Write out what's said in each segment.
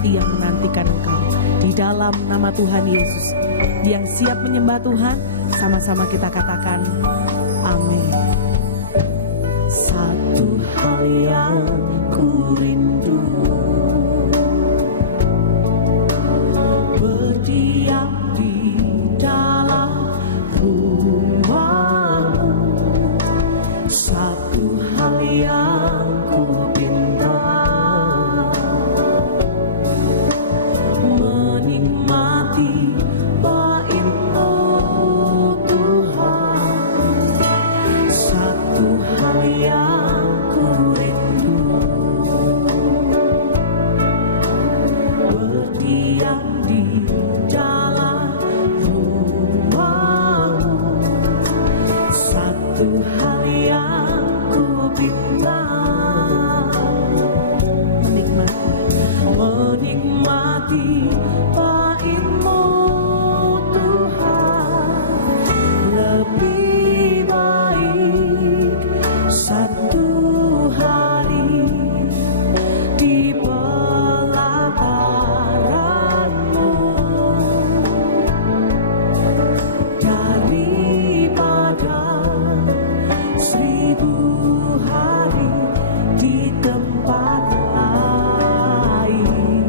hati yang menantikan Engkau. Di dalam nama Tuhan Yesus, yang siap menyembah Tuhan, sama-sama kita katakan amin. Satu hal yang ku rindu, berdiam di dalam rumah-Mu. Satu hal yang ku pinta, menikmati bait-Mu Tuhan. Satu hal yang ku rindu, berdiam di dalam rumah-Mu. Satu hal yang ku pinta, menikmati bait-Mu Tuhan. Lebih baik satu hari di pelataran-Mu daripada 1000 hari di tempat lain.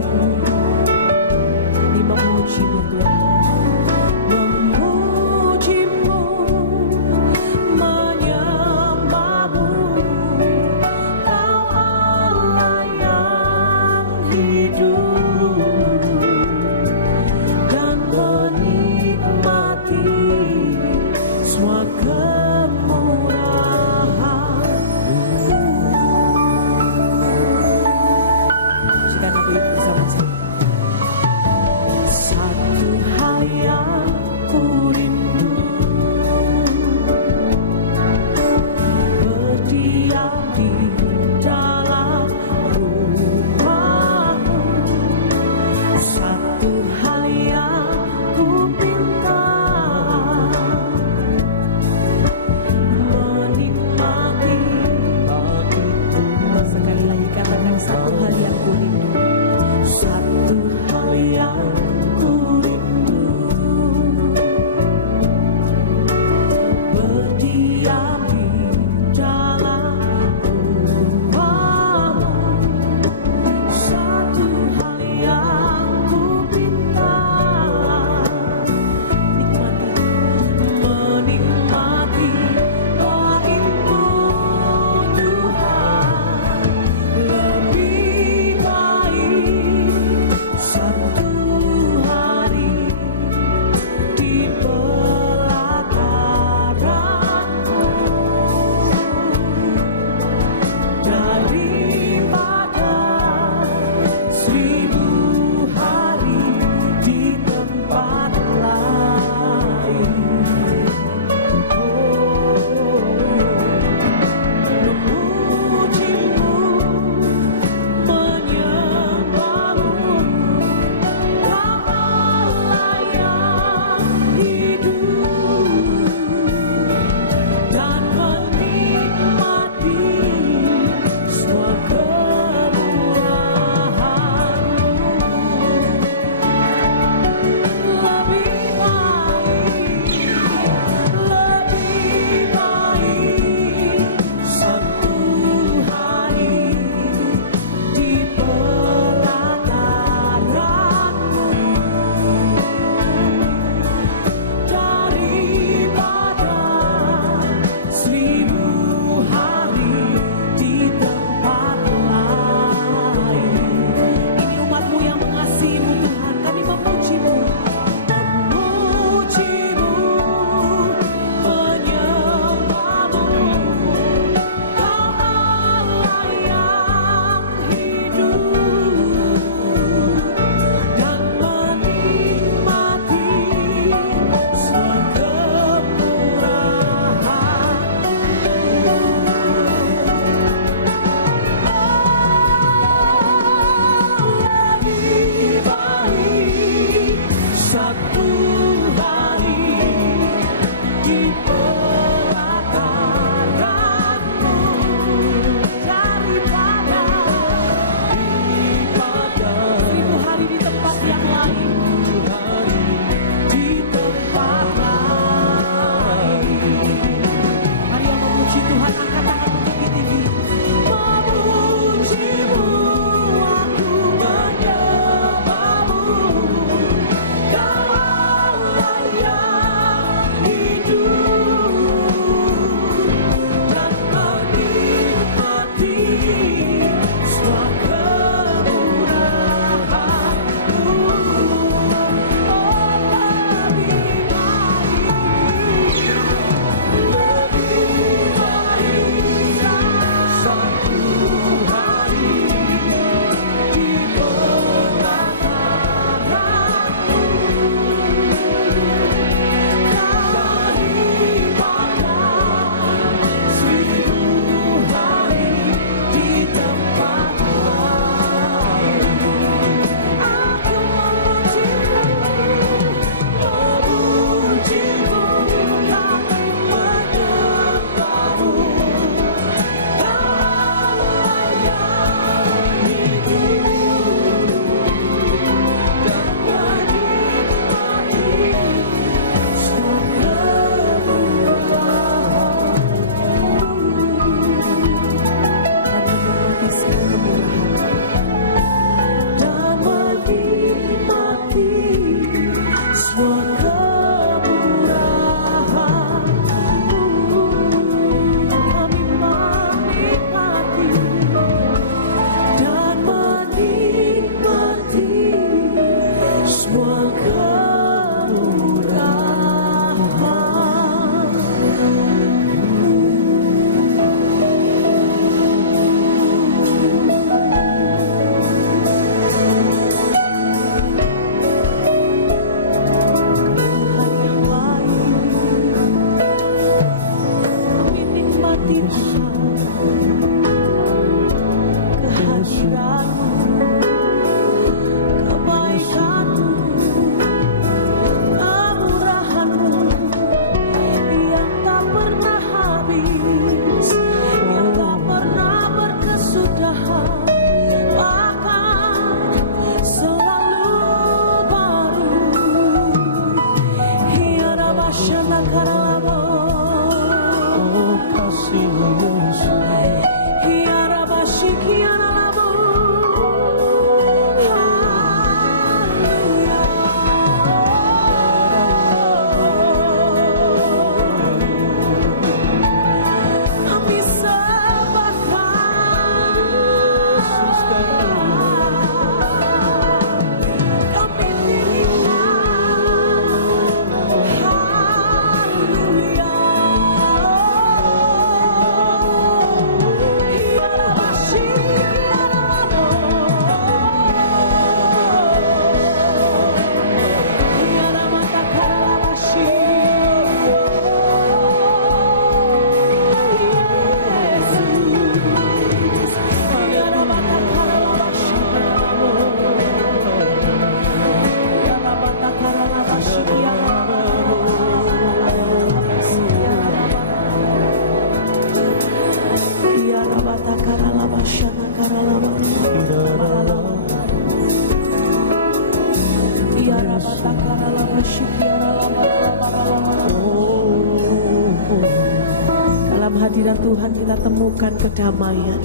Dalam hadirat Tuhan kita temukan kedamaian.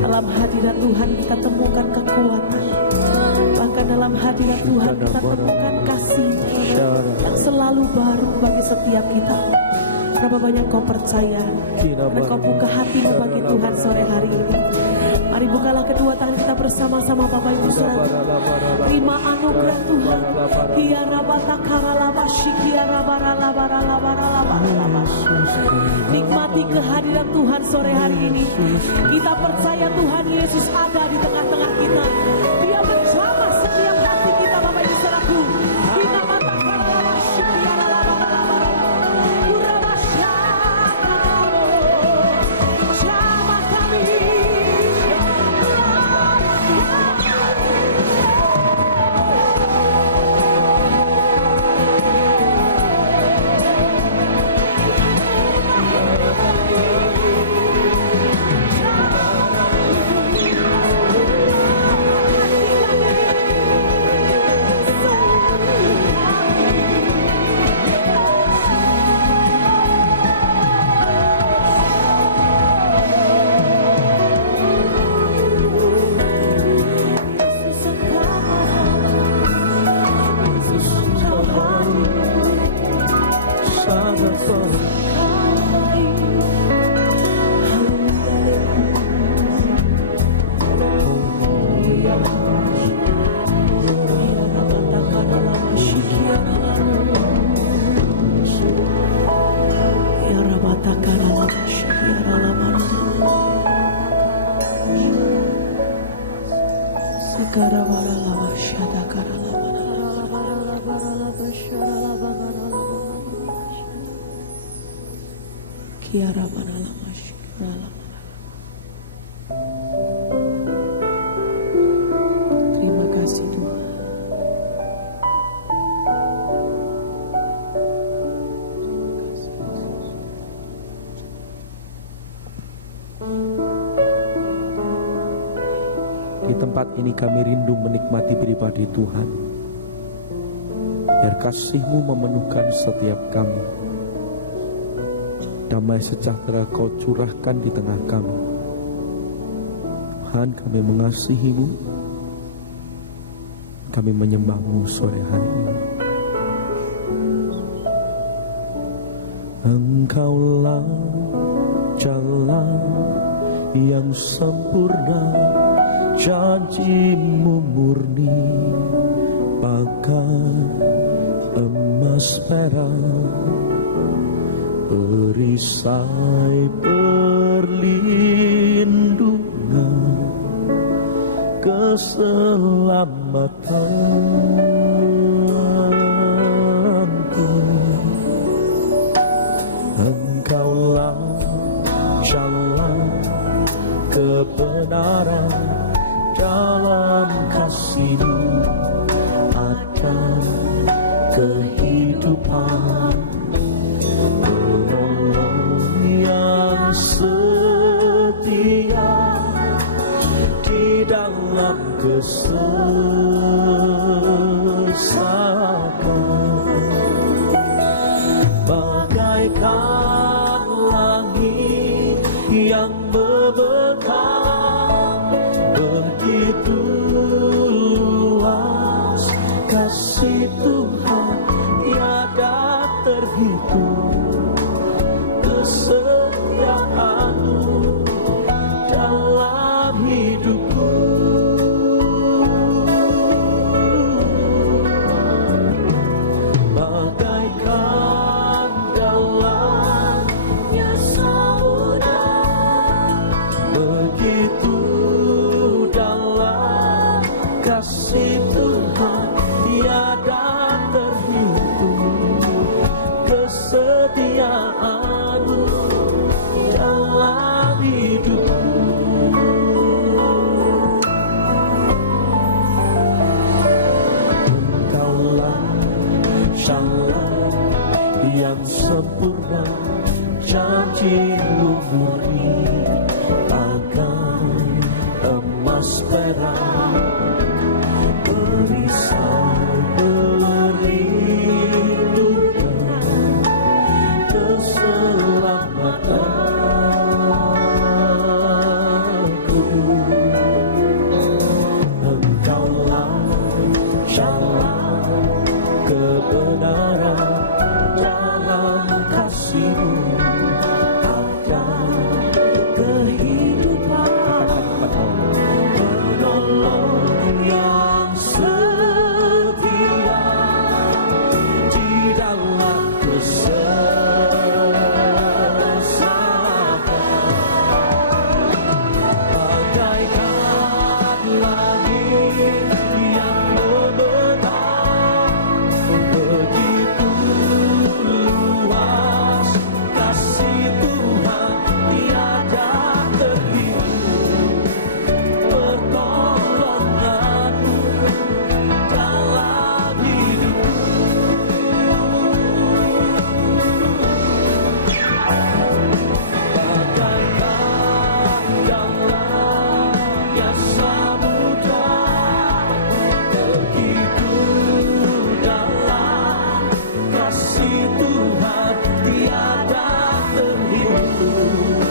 Dalam hadirat Tuhan kita temukan kekuatan. Bahkan dalam hadirat Tuhan kita temukan kasih yang selalu baru bagi setiap kita. Berapa banyak kau percaya dan kau buka hatimu bagi Tuhan sore hari ini. Mari bukalah kedua tangan kita bersama-sama Bapak Ibu Saudara. Terima anugerah Tuhan. Nikmati kehadiran Tuhan sore hari ini. Kita percaya Tuhan Yesus ada di tengah-tengah kita. Dia bersama setiap hati kita Bapak Ibu Saudaraku. Terima kasih Tuhan. Di tempat ini kami rindu menikmati pribadi Tuhan. Biar kasih-Mu memenuhkan setiap kami. Damai sejahtera Kau curahkan di tengah kami. Tuhan, kami mengasihi-Mu. Kami menyembah-Mu sore hari ini. Engkaulah jalan yang sempurna, janji-Mu murni bagai emas perak, perisai perlindungan, keselamatanku. Engkaulah jalan kebenaran, dalam kasih-Mu ada kehidupan. Penolong yang setia di dalam kesesakan, bagaikan langit yang membentang, begitu luas kasih Tuhan tiada terhitung. Kesetiaan-Mu dalam hidupku, bagaikan dalamnya samudra, begitu dalam kasih Tuhan tiada terhitung. Kesetiaan-Mu dalam hidupku, Engkaulah jalan yang sempurna, janji-Mu murni bagai emas perak, perisai perlindungan, jalan kebenaran, dalam kasih-Mu ada kehidupan. Penolong yang setia di dalam kesesakan, bagaikan langit yang membentang, begitu luas kasih Tuhan tiada terhitung. Pertolongan-Mu dalam hidupku, bagaikan dalamnya samudra, begitu dalam kasih Tuhan tiada terhitung.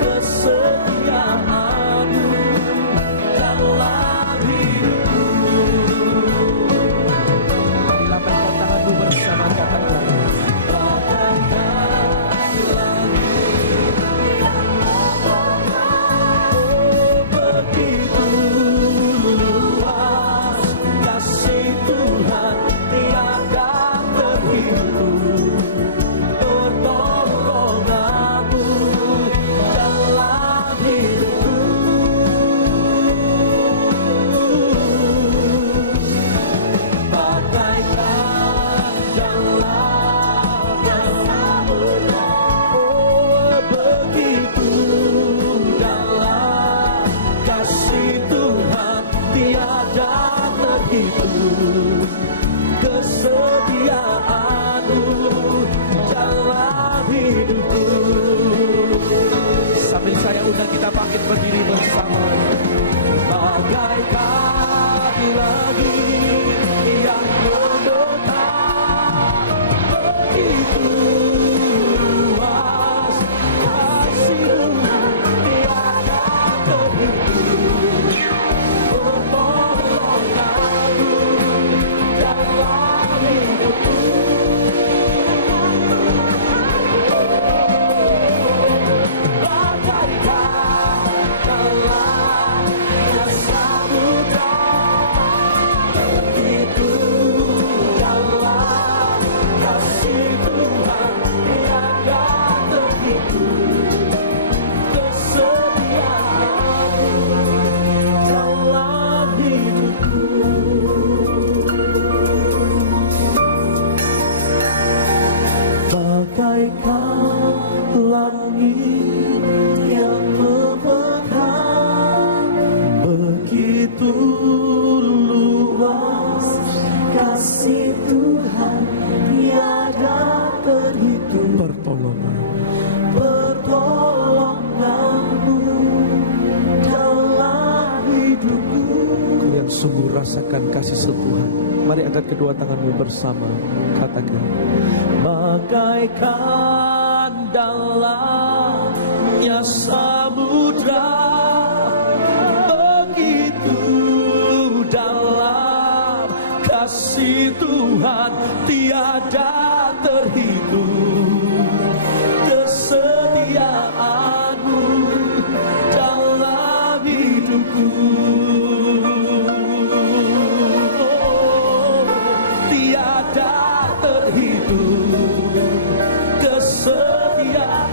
Kesetiaan-Mu dalam hidupku. Lambaikan tangan-Mu bersama, katakan, bagaikan langit begitu luas kasih Tuhan tiada terhitung. Pertolongan-Mu dalam hidupku, bagaikan dalamnya samudra, begitu dalam kasih Tuhan tiada terhitung. Kesetiaan-Mu dalam hidupku. Sambil saya undang kita bangkit berdiri bersama. Bagaikan langit yang membentang, begitu luas kasih-Mu tiada terhitung. Pertolongan-Mu dalam hidupku, bagaikan dalamnya samudra, begitu dalam kasih Tuhan tiada terhitung. Kesetiaan-Mu dalam hidupku, bagaikan langit yang membentang, begitu luas kasih Tuhan tiada terhitung. Pertolongan-Mu dalam hidupku. Kau yang sungguh rasakan kasih Tuhan, mari angkat kedua tanganmu bersama, katakan, bagaikan dalamnya samudra, begitu dalam kasih Tuhan tiada terhitung. Kesetiaan-Mu dalam hidupku, tiada terhitung.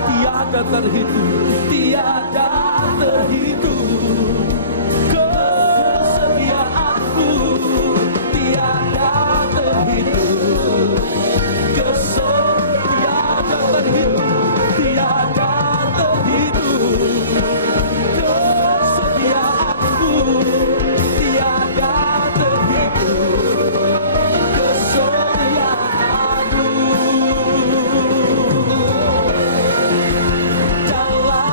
Tiada terhitung, tiada terhitung. Kesetiaan-Mu tiada terhitung. Tiada terhitung, tiada terhitung. Kesetiaan-Mu tiada terhitung. Kesetiaan-Mu dalam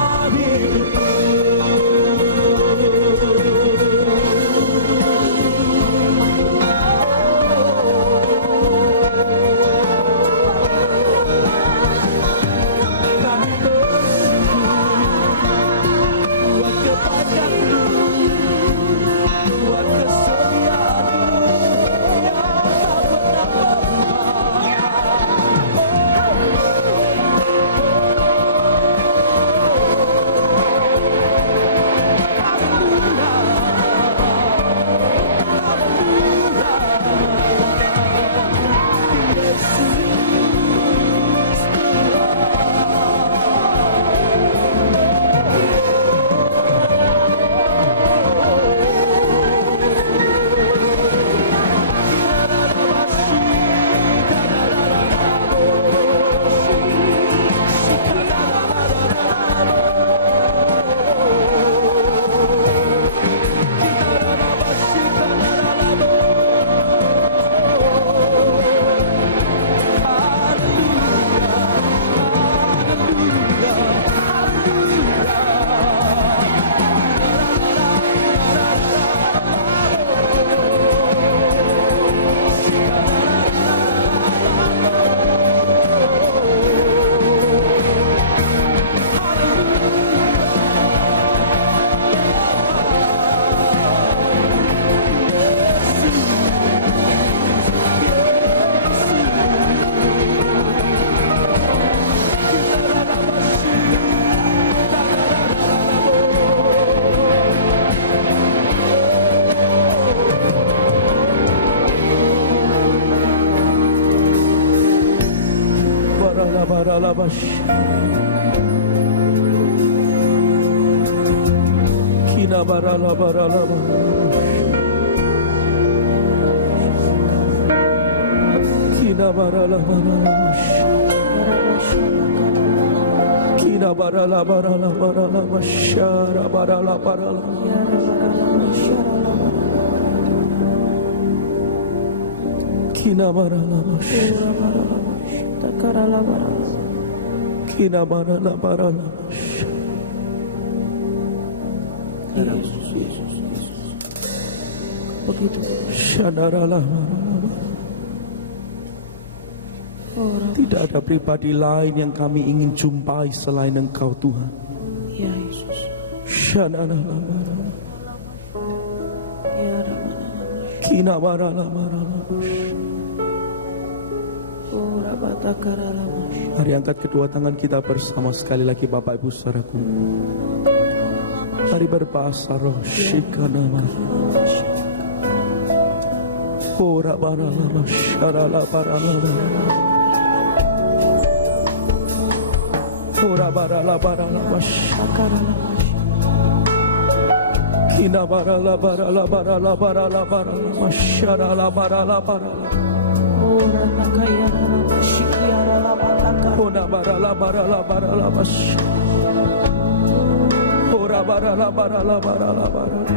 Shabaralabash. Kinabaralabaralabash. Kinabaralabaralabash. Kinabaralabaralabaralabash. Sharabaralabaralabash. Kinabaralabash. Kinabaralabaralabash. Yesus, Yesus, Yesus. Begitu. Tidak ada pribadi lain yang kami ingin jumpai selain Engkau Tuhan. Ya Yesus. Mari angkat kedua tangan kita bersama sekali lagi Bapak Ibu Saudaraku. Mari berbahasa roh shikanama. Ora baralama sharala baralama. Ora barala baralama shakaralama. Kina barala barala barala barala barala sharala barala barala. Ora nakaya rama shikiara lama takara. Ora barala barala barala bash. Ora barala barala barala barala.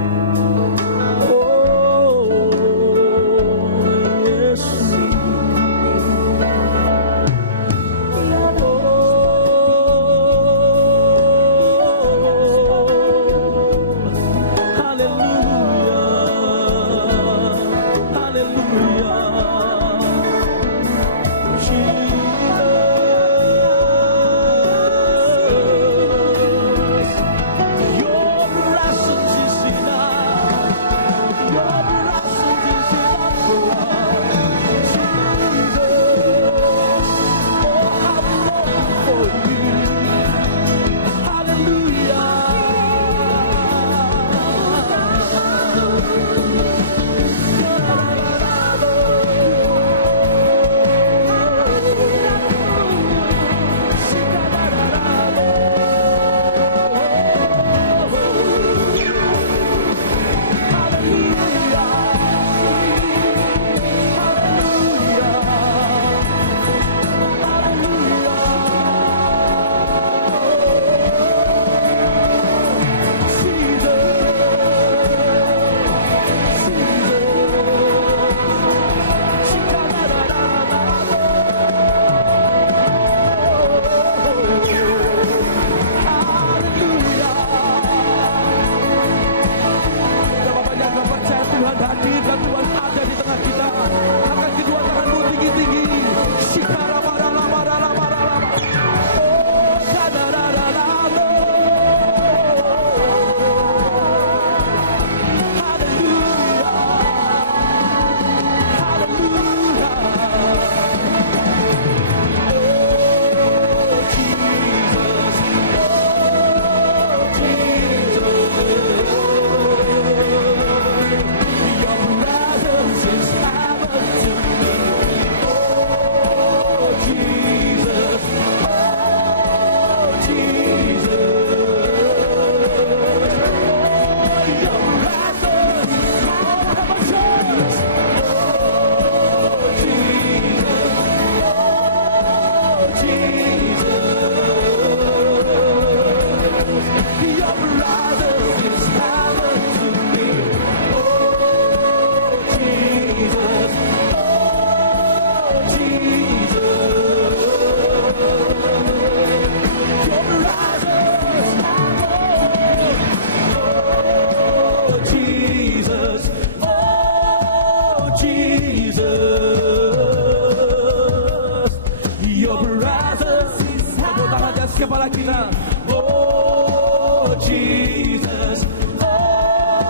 Kepala kita. Oh Jesus, oh Jesus,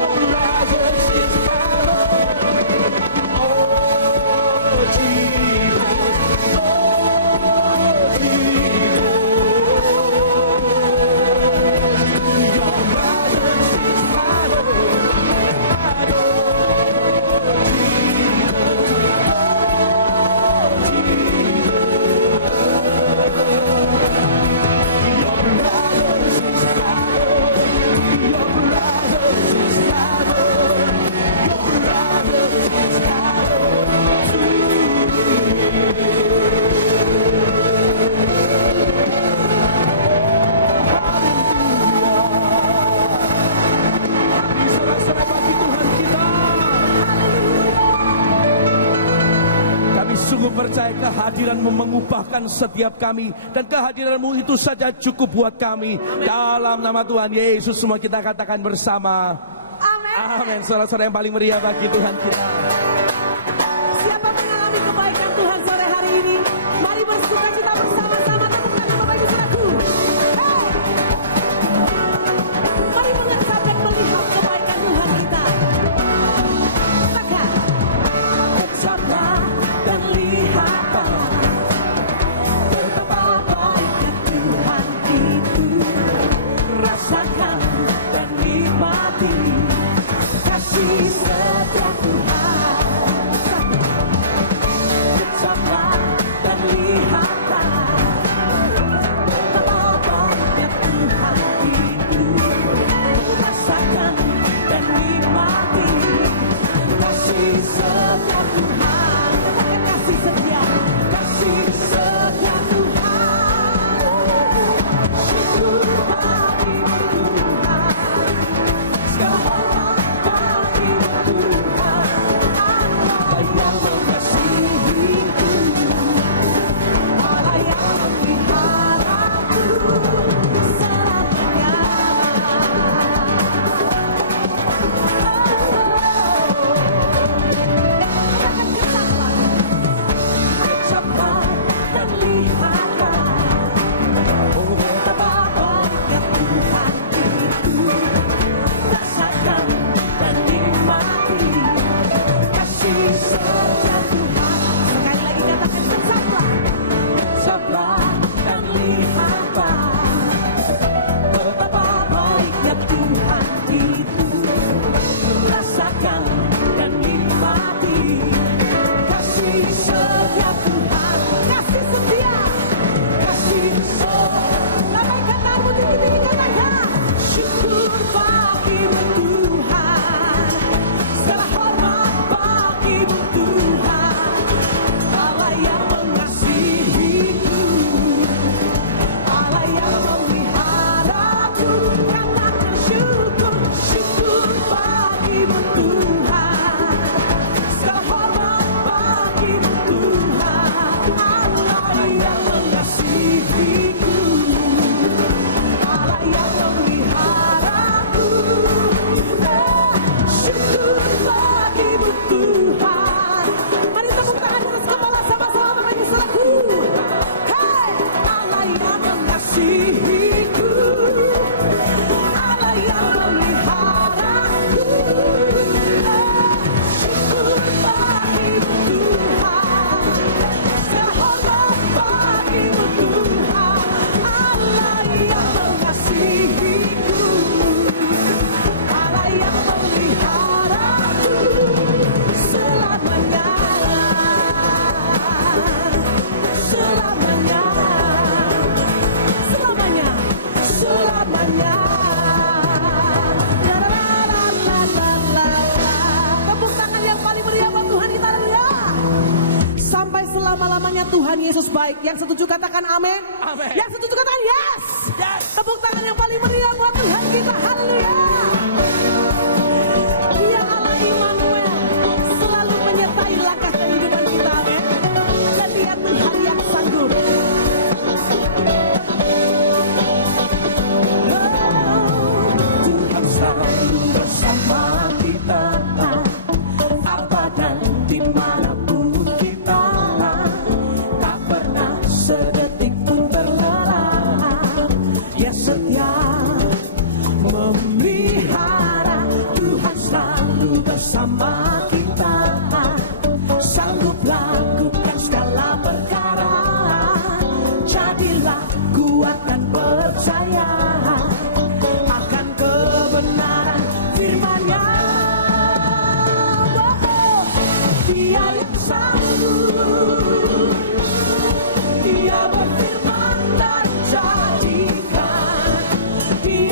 your presence is power. Oh Jesus, oh Jesus, your presence is power. Oh Jesus. percaya kehadiran-Mu mengubahkan setiap kami. Dan kehadiran-Mu itu saja cukup buat kami. Dalam nama Tuhan Yesus semua kita katakan bersama. Amin. Saudara-saudara yang paling meriah bagi Tuhan kita. Siapa mengalami kebaikan Tuhan sore hari ini? Mari bersuka cita bersama-sama. Tepuk tangan Bapak Ibu Saudaraku. Hey! Mari mengesap dan melihat kebaikan Tuhan kita. Maka ucaplah dan lihatlah betapa baiknya Tuhan itu. Rasakan dan nikmati kasih setia Tuhan. Ucaplah dan lihatlah betapa baiknya Tuhan itu. Rasakan dan nikmati kasih setia Tuhan. Katakan kasih setia, kasih setia Tuhan. Syukur bagi Tuhan, segala hormat bagi Tuhan. Allah yang mengasihiku, Allah yang memeliharaku selamanya. Katakan kesaklah, ucaplah dan lihatlah betapa baiknya Tuhan itu. Rasakan dan nikmati kasih setia Tuhan. Sekali lagi katakan ucaplah, ucaplah dan lihatlah betapa baiknya Tuhan itu. Rasakan dan nikmati kasih setia Tuhan. Kasih setia, kasih setia. Lambaikan tanganmu tinggi-tinggi, katakan syukur bagimu Tuhan, segala hormat bagimu Tuhan. Allah yang mengasihiku, Allah yang memeliharaku. Katakan syukur, syukur bagimu Tuhan, segala hormat bagimu Tuhan. Allah yang mengasihiku, Allah yang memeliharaku. Syukur bagimu Tuhan. Mari tepuk tangan atas kepala sama-sama Bapak Ibu Saudaraku. Hey, Allah yang mengasihiku, Allah yang memeliharaku. Syukur bagimu Tuhan, segala hormat bagimu Tuhan. Allah yang mengasihiku, Allah yang memeliharaku selamanya. Selamanya, selamanya, selamanya. La, la, la, la, la, la, la. Tepuk tangan yang paling meriah buat Tuhan kita, haleluya. Sampai selama-lamanya Tuhan Yesus baik. Yang setuju katakan amin. Amin. Yang setuju katakan yes. Yes. Tepuk tangan yang paling meriah buat Tuhan kita, haleluya. Dia Allah Immanuel, selalu menyertai langkah kehidupan kita, amin. Dan Dia Tuhan yang sanggup. Tuhan selalu bersama kita, apa dan dimanapun kita. Tak pernah sedetik pun terlelap. Dia setia memelihara. Tuhan selalu bersama kita, sanggup lakukan segala perkara. Jadilah kuat dan percaya akan kebenaran firman-Nya. Oh, Dia yang sanggup, Dia berfirman dan jadikan. Dia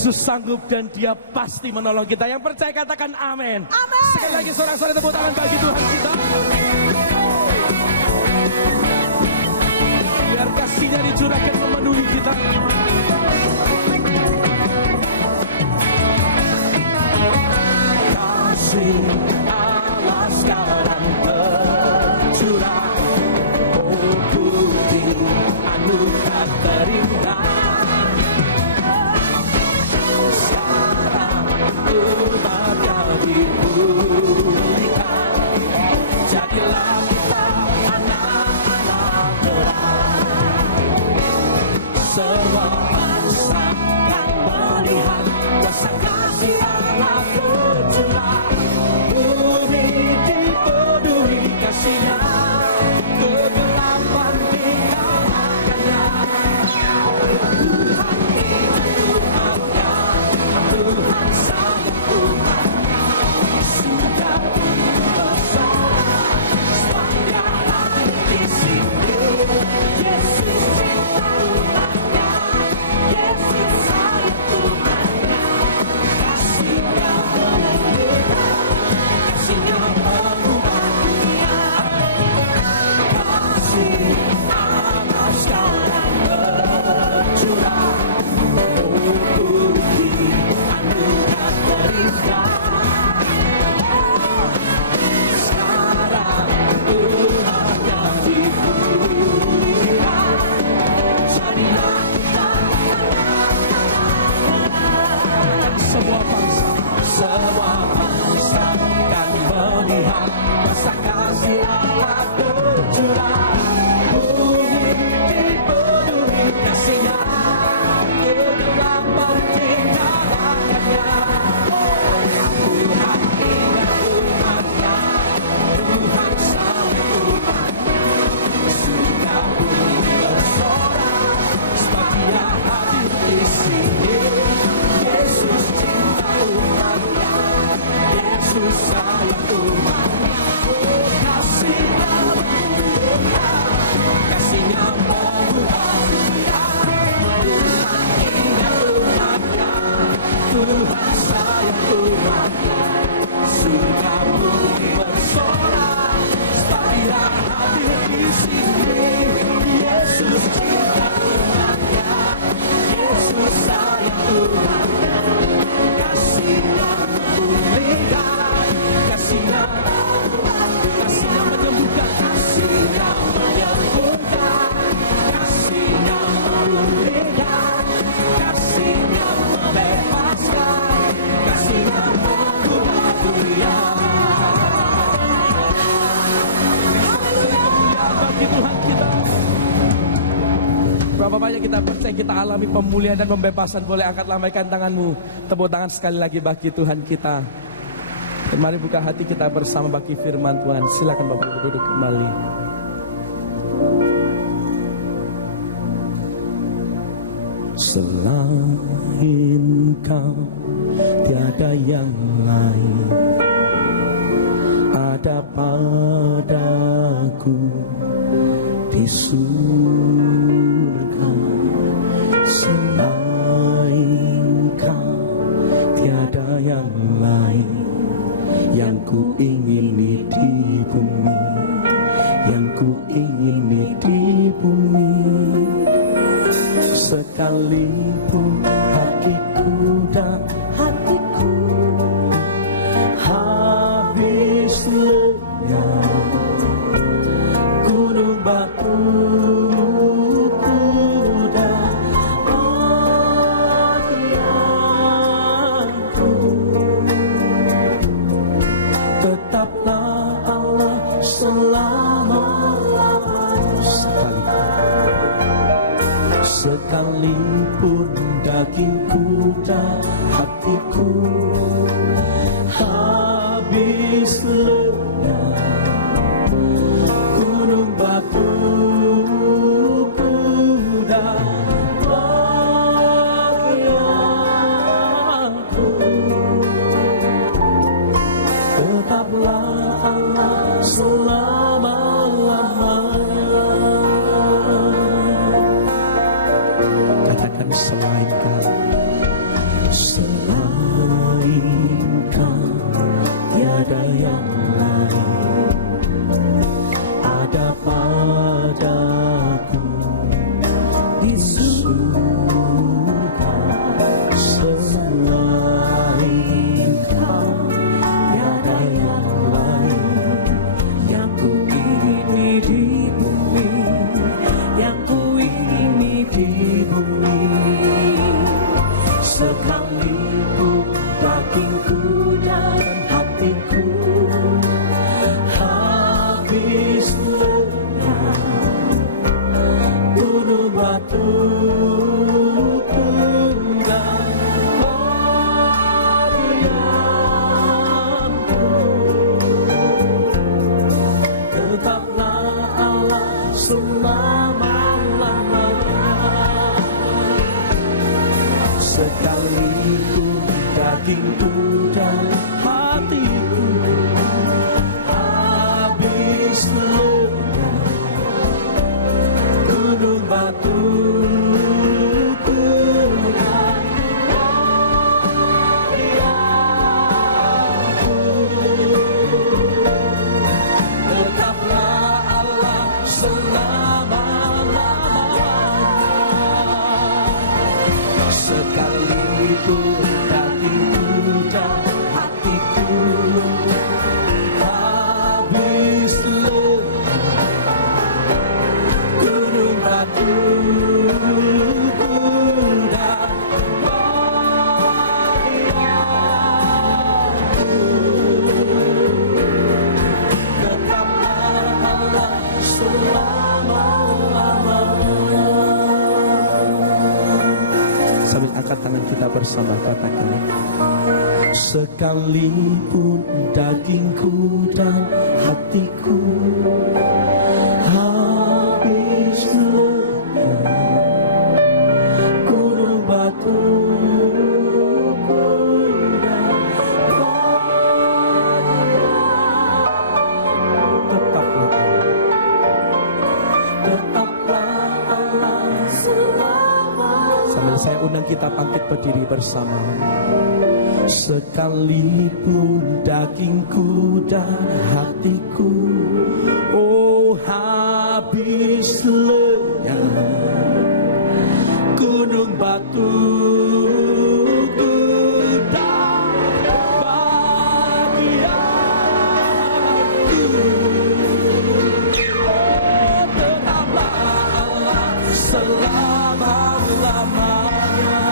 Yesus sanggup dan Dia pasti menolong kita. Yang percaya katakan amin. Amin. Sekali lagi sorak-sorai tepuk tangan bagi Tuhan kita. Biar kasih-Nya dicurahkan memenuhi kita. Kasih Allah sekarang tercurah, oh bukti anugerah terindah. Sekarang umatnya dipulihkan, jadilah kita anak-anak Tuhan. Semua bangsa akan melihat kuasa kasih Allah tercurah. Bumi dipenuhi kasih-Nya, kegelapan dikalahkannya. Tuhan ini Tuhannya, Tuhan sayang umatnya. Sudah bersorak, semuanya hadir di sini. Yesus cinta umatnya, Yesus sayang umatnya. Kasih-Nya melihat, kasih-Nya mengubah dunia. Kasih Allah sekarang tercurah, oh bukti anugerah terindah. Sekarang umatnya dipulihkan, jadilah kita semua bangsa akan melihat kuasa kasih Allah tercurah. Bumi dipenuhi kasih-Nya, kegelapan dikalahkannya. Tuhan ingat umatnya, Tuhan sayang umatnya. Surga bumi bersorak, sebab Dia hadir di sini. Yesus cinta umatnya, Yesus sayang umatnya. Oh kasih-Nya mengubah, kasih-Nya mengubah dunia. Tuhan ingat umatnya, Tuhan sayang umatnya. Surga bumi bersorak, sebab Dia hadir di sini. Yesus cinta umatnya, Yesus sayang umatnya. Kasih-Nya memulihkan, kasih-Nya menyembuhkan, kasih-Nya menyembuhkan, kasih-Nya memulihkan, kasih-Nya membebaskan, kasih-Nya mengubah dunia. Haleluya bagi Tuhan kita. Berapa banyak kita percaya kita alami pemulihan dan pembebasan. Boleh angkat lambaikan tanganmu. Tepuk tangan sekali lagi bagi Tuhan kita. Dan mari buka hati kita bersama bagi firman Tuhan. Silakan Bapak Ibu duduk kembali. Selain Kau tiada yang lain ada padaku di surga. Selain Kau tiada yang lain yang ku ingini di bumi, yang ku ingini di bumi. Sekalipun hatiku dan hatiku habis lenyap, gunung batu dan bagianku, tetaplah Allah selama-lamanya. Sekalipun dagingku dan hatiku habis lenyap, gunung batu dan bagianku, tetaplah Allah selama-lamanya. Katakan selain Kau, surga. Selain Kau tiada yang lain yang ku ingini di bumi, yang ku ingini di bumi. Sekalipun dagingku dan hatiku habis lenyap, gunung batu tunggang padianku, tetaplah Allah selama-lamanya. Sekalipun dagingku dan hatiku habis lenyap, gunung batu tunggang padianku, tetaplah Allah selama-lamanya. Sekalipun dagingku dan hatiku habis lenyap, gunung batu tunggang padianku, tetaplah Allah selama-lamanya. Sambil angkat tangan kita bersama, katakan: sekalipun dagingku dan hatiku habis lenyap, gunung batu tunggang padianku, tetaplah Allah selama-lamanya. Sambil saya undang kita bangkit berdiri bersama. Sekalipun dagingku dan hatiku, oh habis lenyap, gunung batu tunggang padianku, oh tetaplah Allah selama-lamanya.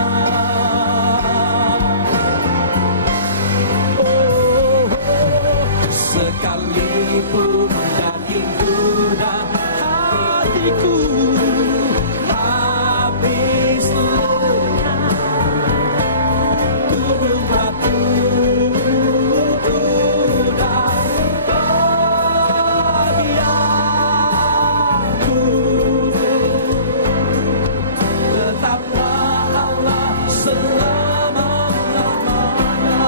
Sekalipun dagingku dan hatiku habis lenyap, gunung batu tunggang padianku, tetaplah Allah selama-lamanya.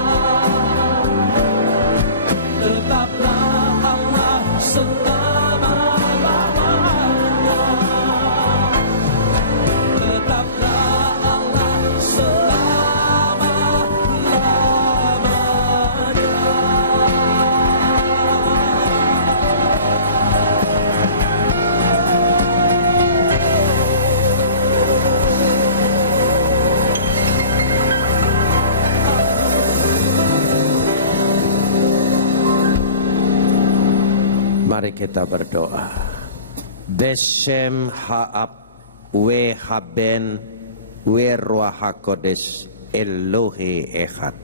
Tetaplah Allah selama-lamanya. Tetaplah Allah selama-lamanya. Mari kita berdoa. Beshem ha'ab we haben we ruah hakodes Elohe Echad.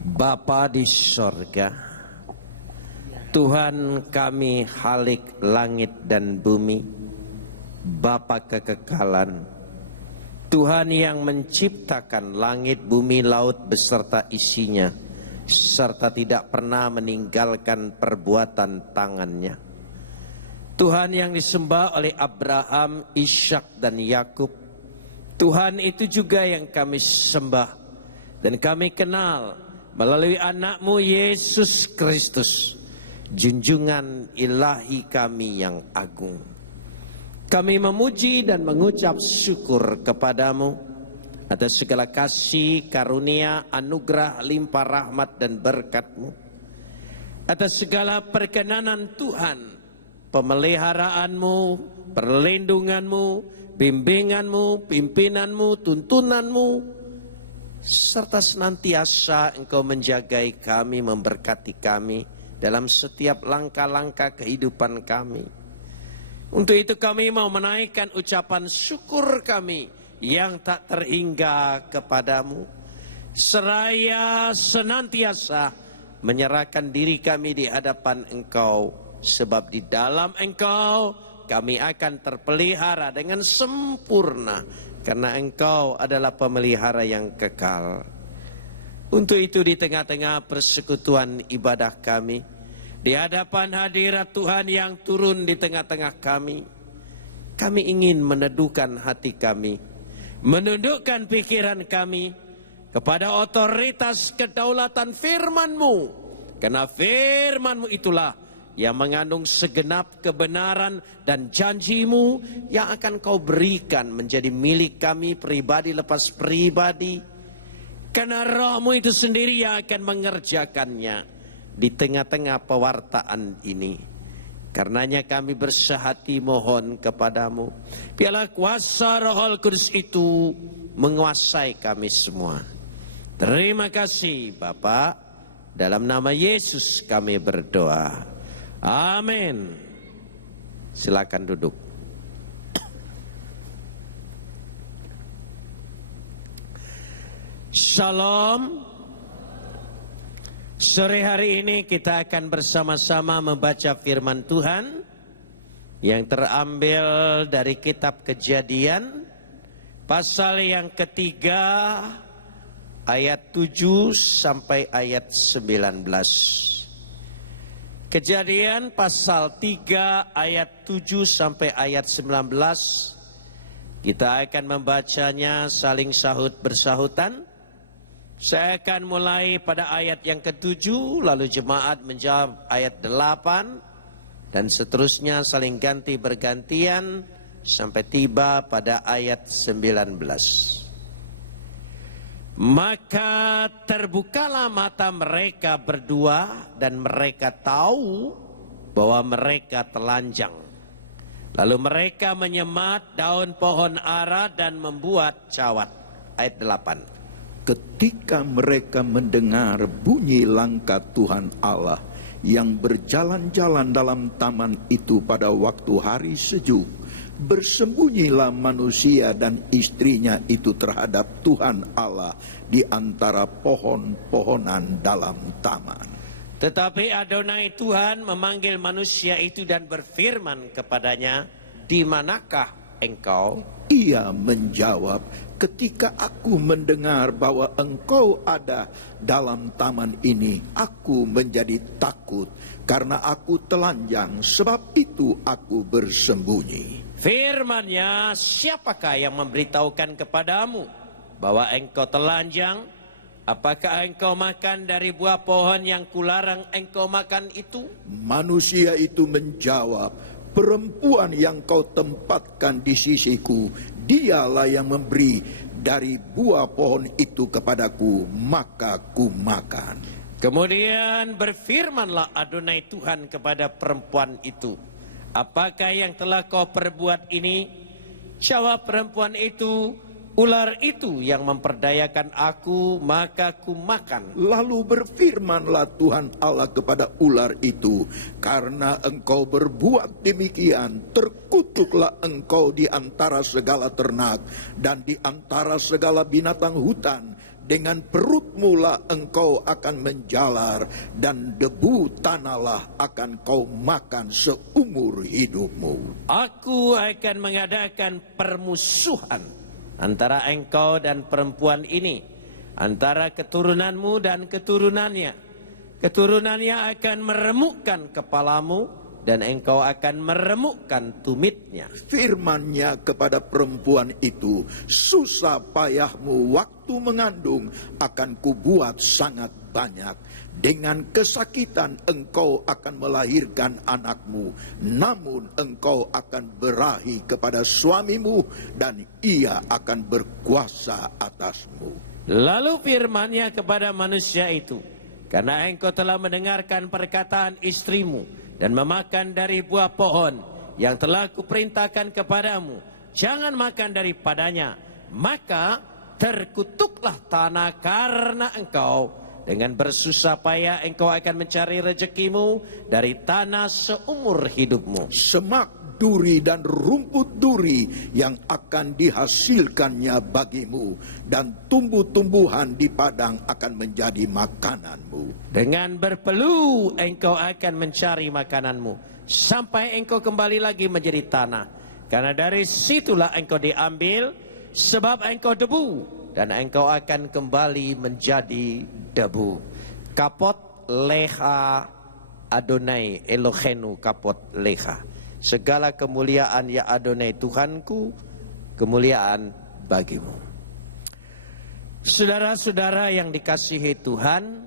Bapa di sorga, Tuhan kami Khalik langit dan bumi, Bapa kekekalan, Tuhan yang menciptakan langit, bumi, laut beserta isinya, serta tidak pernah meninggalkan perbuatan tangannya. Tuhan yang disembah oleh Abraham, Ishak dan Yakub. Tuhan itu juga yang kami sembah dan kami kenal melalui anak-Mu Yesus Kristus, junjungan ilahi kami yang agung. Kami memuji dan mengucap syukur kepadamu atas segala kasih, karunia, anugerah, limpah rahmat dan berkat-Mu, atas segala perkenanan Tuhan pemeliharaanmu, perlindunganmu, bimbinganmu, pimpinanmu, tuntunanmu, serta senantiasa Engkau menjagai kami, memberkati kami dalam setiap langkah-langkah kehidupan kami. Untuk itu kami mau menaikkan ucapan syukur kami yang tak terhingga kepadamu, seraya senantiasa menyerahkan diri kami di hadapan Engkau, sebab di dalam Engkau kami akan terpelihara dengan sempurna, karena Engkau adalah pemelihara yang kekal. Untuk itu di tengah-tengah persekutuan ibadah kami, di hadapan hadirat Tuhan yang turun di tengah-tengah kami, kami ingin meneduhkan hati kami, menundukkan pikiran kami kepada otoritas kedaulatan firman-Mu, karena firman-Mu itulah yang mengandung segenap kebenaran dan janji-Mu yang akan Kau berikan menjadi milik kami pribadi lepas pribadi, karena Roh-Mu itu sendiri yang akan mengerjakannya di tengah-tengah pewartaan ini. Karenanya kami bersehati mohon kepadamu, biarlah kuasa Roh Kudus itu menguasai kami semua. Terima kasih Bapa, dalam nama Yesus kami berdoa. Amin. Silakan duduk. Shalom. Sore hari ini kita akan bersama-sama membaca firman Tuhan yang terambil dari kitab Kejadian pasal yang ketiga ayat 7 sampai ayat 19. Kejadian pasal 3 ayat 7 sampai ayat 19. Kita akan membacanya saling sahut bersahutan. Saya akan mulai pada ayat yang ke-7, lalu jemaat menjawab ayat 8, dan seterusnya saling ganti bergantian sampai tiba pada ayat 19. Maka terbukalah mata mereka berdua dan mereka tahu bahwa mereka telanjang. Lalu mereka menyemat daun pohon ara dan membuat cawat. Ayat 8. Ketika mereka mendengar bunyi langkah Tuhan Allah yang berjalan-jalan dalam taman itu pada waktu hari sejuk, bersembunyilah manusia dan istrinya itu terhadap Tuhan Allah di antara pohon-pohonan dalam taman. Tetapi Adonai Tuhan memanggil manusia itu dan berfirman kepadanya, "Di manakah engkau?" Ia menjawab, "Ketika aku mendengar bahwa engkau ada dalam taman ini, aku menjadi takut karena aku telanjang, sebab itu aku bersembunyi." Firman-Nya, "Siapakah yang memberitahukan kepadamu bahwa engkau telanjang? Apakah engkau makan dari buah pohon yang kularang engkau makan itu?" Manusia itu menjawab, "Perempuan yang kau tempatkan di sisiku, dialah yang memberi dari buah pohon itu kepadaku, maka ku makan." Kemudian berfirmanlah Adonai Tuhan kepada perempuan itu, "Apakah yang telah kau perbuat ini?" Jawab perempuan itu, "Ular itu yang memperdayakan aku, maka ku makan." Lalu berfirmanlah Tuhan Allah kepada ular itu, "Karena engkau berbuat demikian, terkutuklah engkau di antara segala ternak dan di antara segala binatang hutan. Dengan perutmu lah engkau akan menjalar, dan debu tanahlah akan kau makan seumur hidupmu." Aku akan mengadakan permusuhan antara engkau dan perempuan ini, antara keturunanmu dan keturunannya. Keturunannya akan meremukkan kepalamu, dan engkau akan meremukkan tumitnya. Firman-Nya kepada perempuan itu, "Susah payahmu waktu mengandung akan kubuat sangat banyak. Dengan kesakitan engkau akan melahirkan anakmu, namun engkau akan berahi kepada suamimu dan ia akan berkuasa atasmu." Lalu firman-Nya kepada manusia itu, "Karena engkau telah mendengarkan perkataan istrimu dan memakan dari buah pohon yang telah kuperintahkan kepadamu, jangan makan daripadanya, maka terkutuklah tanah karena engkau. Dengan bersusah payah engkau akan mencari rezekimu dari tanah seumur hidupmu. Semak duri dan rumput duri yang akan dihasilkannya bagimu, dan tumbuh-tumbuhan di padang akan menjadi makananmu. Dengan berpeluh engkau akan mencari makananmu sampai engkau kembali lagi menjadi tanah, karena dari situlah engkau diambil, sebab engkau debu dan engkau akan kembali menjadi debu. Kapot leha Adonai Elohenu kapot leha. Segala kemuliaan ya Adonai Tuhanku, kemuliaan bagimu. Saudara-saudara yang dikasihi Tuhan,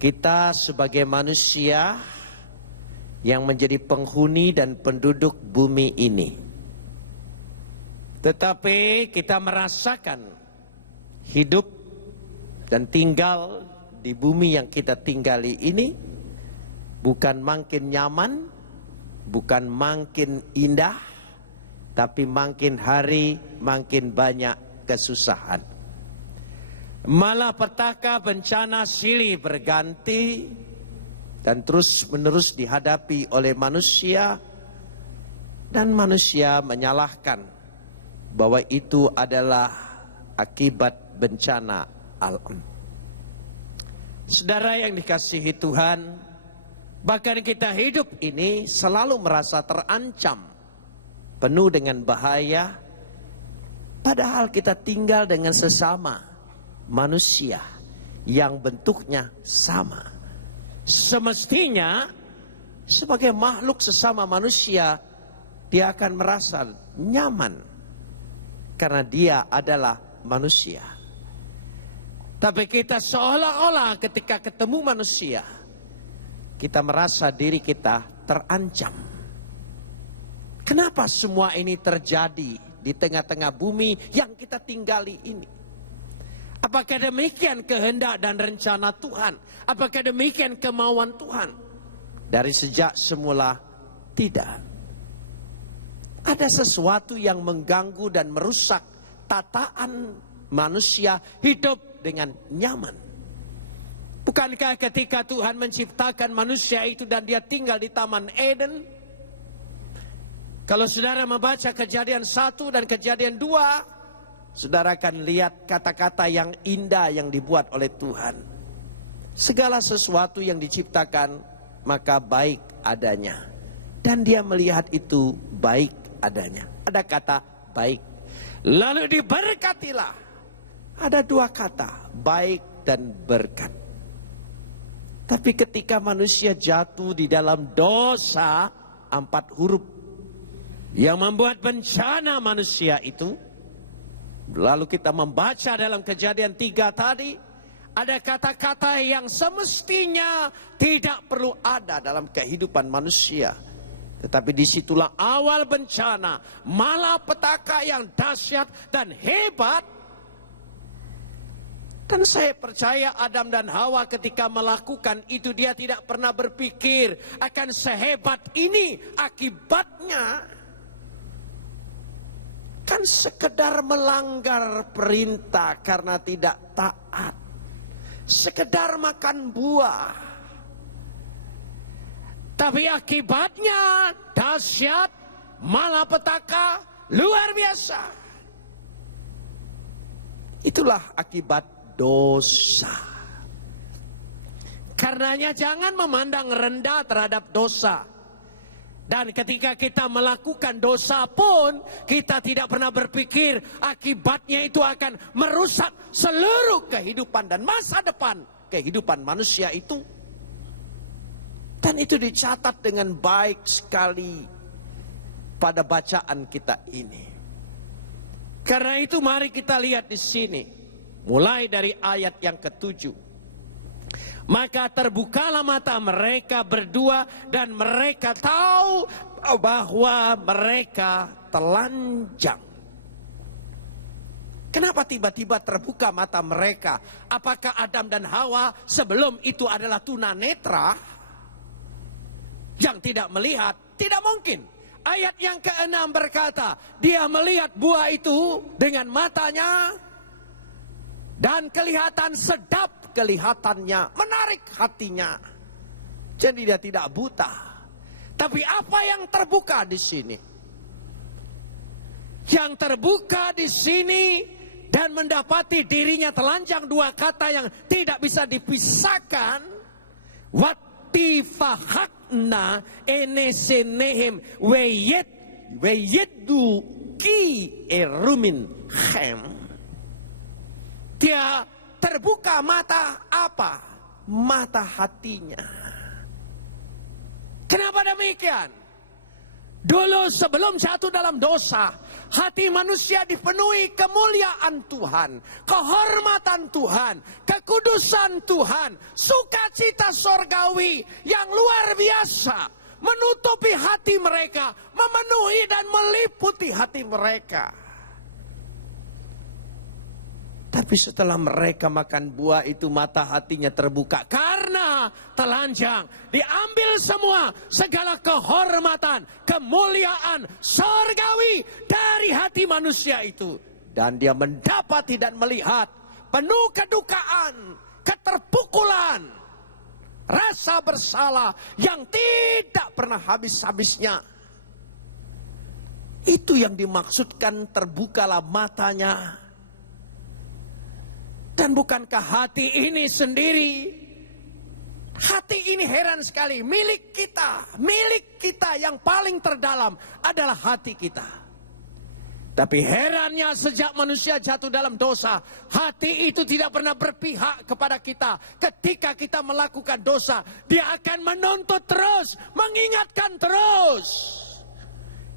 kita sebagai manusia yang menjadi penghuni dan penduduk bumi ini, tetapi kita merasakan hidup dan tinggal di bumi yang kita tinggali ini bukan makin nyaman, bukan makin indah, tapi makin hari makin banyak kesusahan. Malapetaka, bencana silih berganti dan terus menerus dihadapi oleh manusia, dan manusia menyalahkan bahwa itu adalah akibat bencana alam. Saudara yang dikasihi Tuhan, bahkan kita hidup ini selalu merasa terancam, penuh dengan bahaya, padahal kita tinggal dengan sesama manusia yang bentuknya sama. Semestinya sebagai makhluk sesama manusia, dia akan merasa nyaman karena dia adalah manusia. Tapi kita seolah-olah ketika ketemu manusia, kita merasa diri kita terancam. Kenapa semua ini terjadi di tengah-tengah bumi yang kita tinggali ini? Apakah demikian kehendak dan rencana Tuhan? Apakah demikian kemauan Tuhan? Dari sejak semula tidak. Ada sesuatu yang mengganggu dan merusak tataan manusia hidup dengan nyaman. Bukankah ketika Tuhan menciptakan manusia itu dan dia tinggal di Taman Eden, kalau saudara membaca Kejadian 1 dan Kejadian 2, saudara akan lihat kata-kata yang indah yang dibuat oleh Tuhan. Segala sesuatu yang diciptakan maka baik adanya, dan dia melihat itu baik adanya. Ada kata baik. Lalu diberkatilah. Ada dua kata, baik dan berkat. Tapi ketika manusia jatuh di dalam dosa 4 huruf yang membuat bencana manusia itu, lalu kita membaca dalam Kejadian 3 tadi, ada kata-kata yang semestinya tidak perlu ada dalam kehidupan manusia. Tetapi disitulah awal bencana, malapetaka yang dahsyat dan hebat. Dan saya percaya Adam dan Hawa ketika melakukan itu, dia tidak pernah berpikir akan sehebat ini akibatnya. Kan sekedar melanggar perintah karena tidak taat. Sekedar makan buah. Tapi akibatnya dahsyat, malapetaka, luar biasa. Itulah akibat dosa. Karenanya jangan memandang rendah terhadap dosa. Dan ketika kita melakukan dosa pun, kita tidak pernah berpikir akibatnya itu akan merusak seluruh kehidupan dan masa depan kehidupan manusia itu. Dan itu dicatat dengan baik sekali pada bacaan kita ini. Karena itu mari kita lihat di sini, mulai dari ayat yang ke-7. Maka terbukalah mata mereka berdua dan mereka tahu bahwa mereka telanjang. Kenapa tiba-tiba terbuka mata mereka? Apakah Adam dan Hawa sebelum itu adalah tunanetra? yang tidak melihat? Tidak mungkin. Ayat yang ke-6 berkata, dia melihat buah itu dengan matanya dan kelihatan sedap kelihatannya, menarik hatinya. Jadi dia tidak buta. Tapi apa yang terbuka di sini? Yang terbuka di sini dan mendapati dirinya telanjang, dua kata yang tidak bisa dipisahkan. Watifahakna enesenehem weyeddu ki erumin khem. Dia terbuka mata apa? Mata hatinya. Kenapa demikian? Dulu sebelum jatuh dalam dosa, hati manusia dipenuhi kemuliaan Tuhan, kehormatan Tuhan, kekudusan Tuhan, sukacita sorgawi yang luar biasa menutupi hati mereka, memenuhi dan meliputi hati mereka. Tapi setelah mereka makan buah itu, mata hatinya terbuka karena telanjang. Diambil semua segala kehormatan, kemuliaan sorgawi dari hati manusia itu. Dan dia mendapati dan melihat penuh kedukaan, keterpukulan, rasa bersalah yang tidak pernah habis-habisnya. Itu yang dimaksudkan terbukalah matanya. Dan bukankah hati ini sendiri, hati ini heran sekali, milik kita yang paling terdalam adalah hati kita. Tapi herannya sejak manusia jatuh dalam dosa, hati itu tidak pernah berpihak kepada kita. Ketika kita melakukan dosa, dia akan menuntut terus, mengingatkan terus.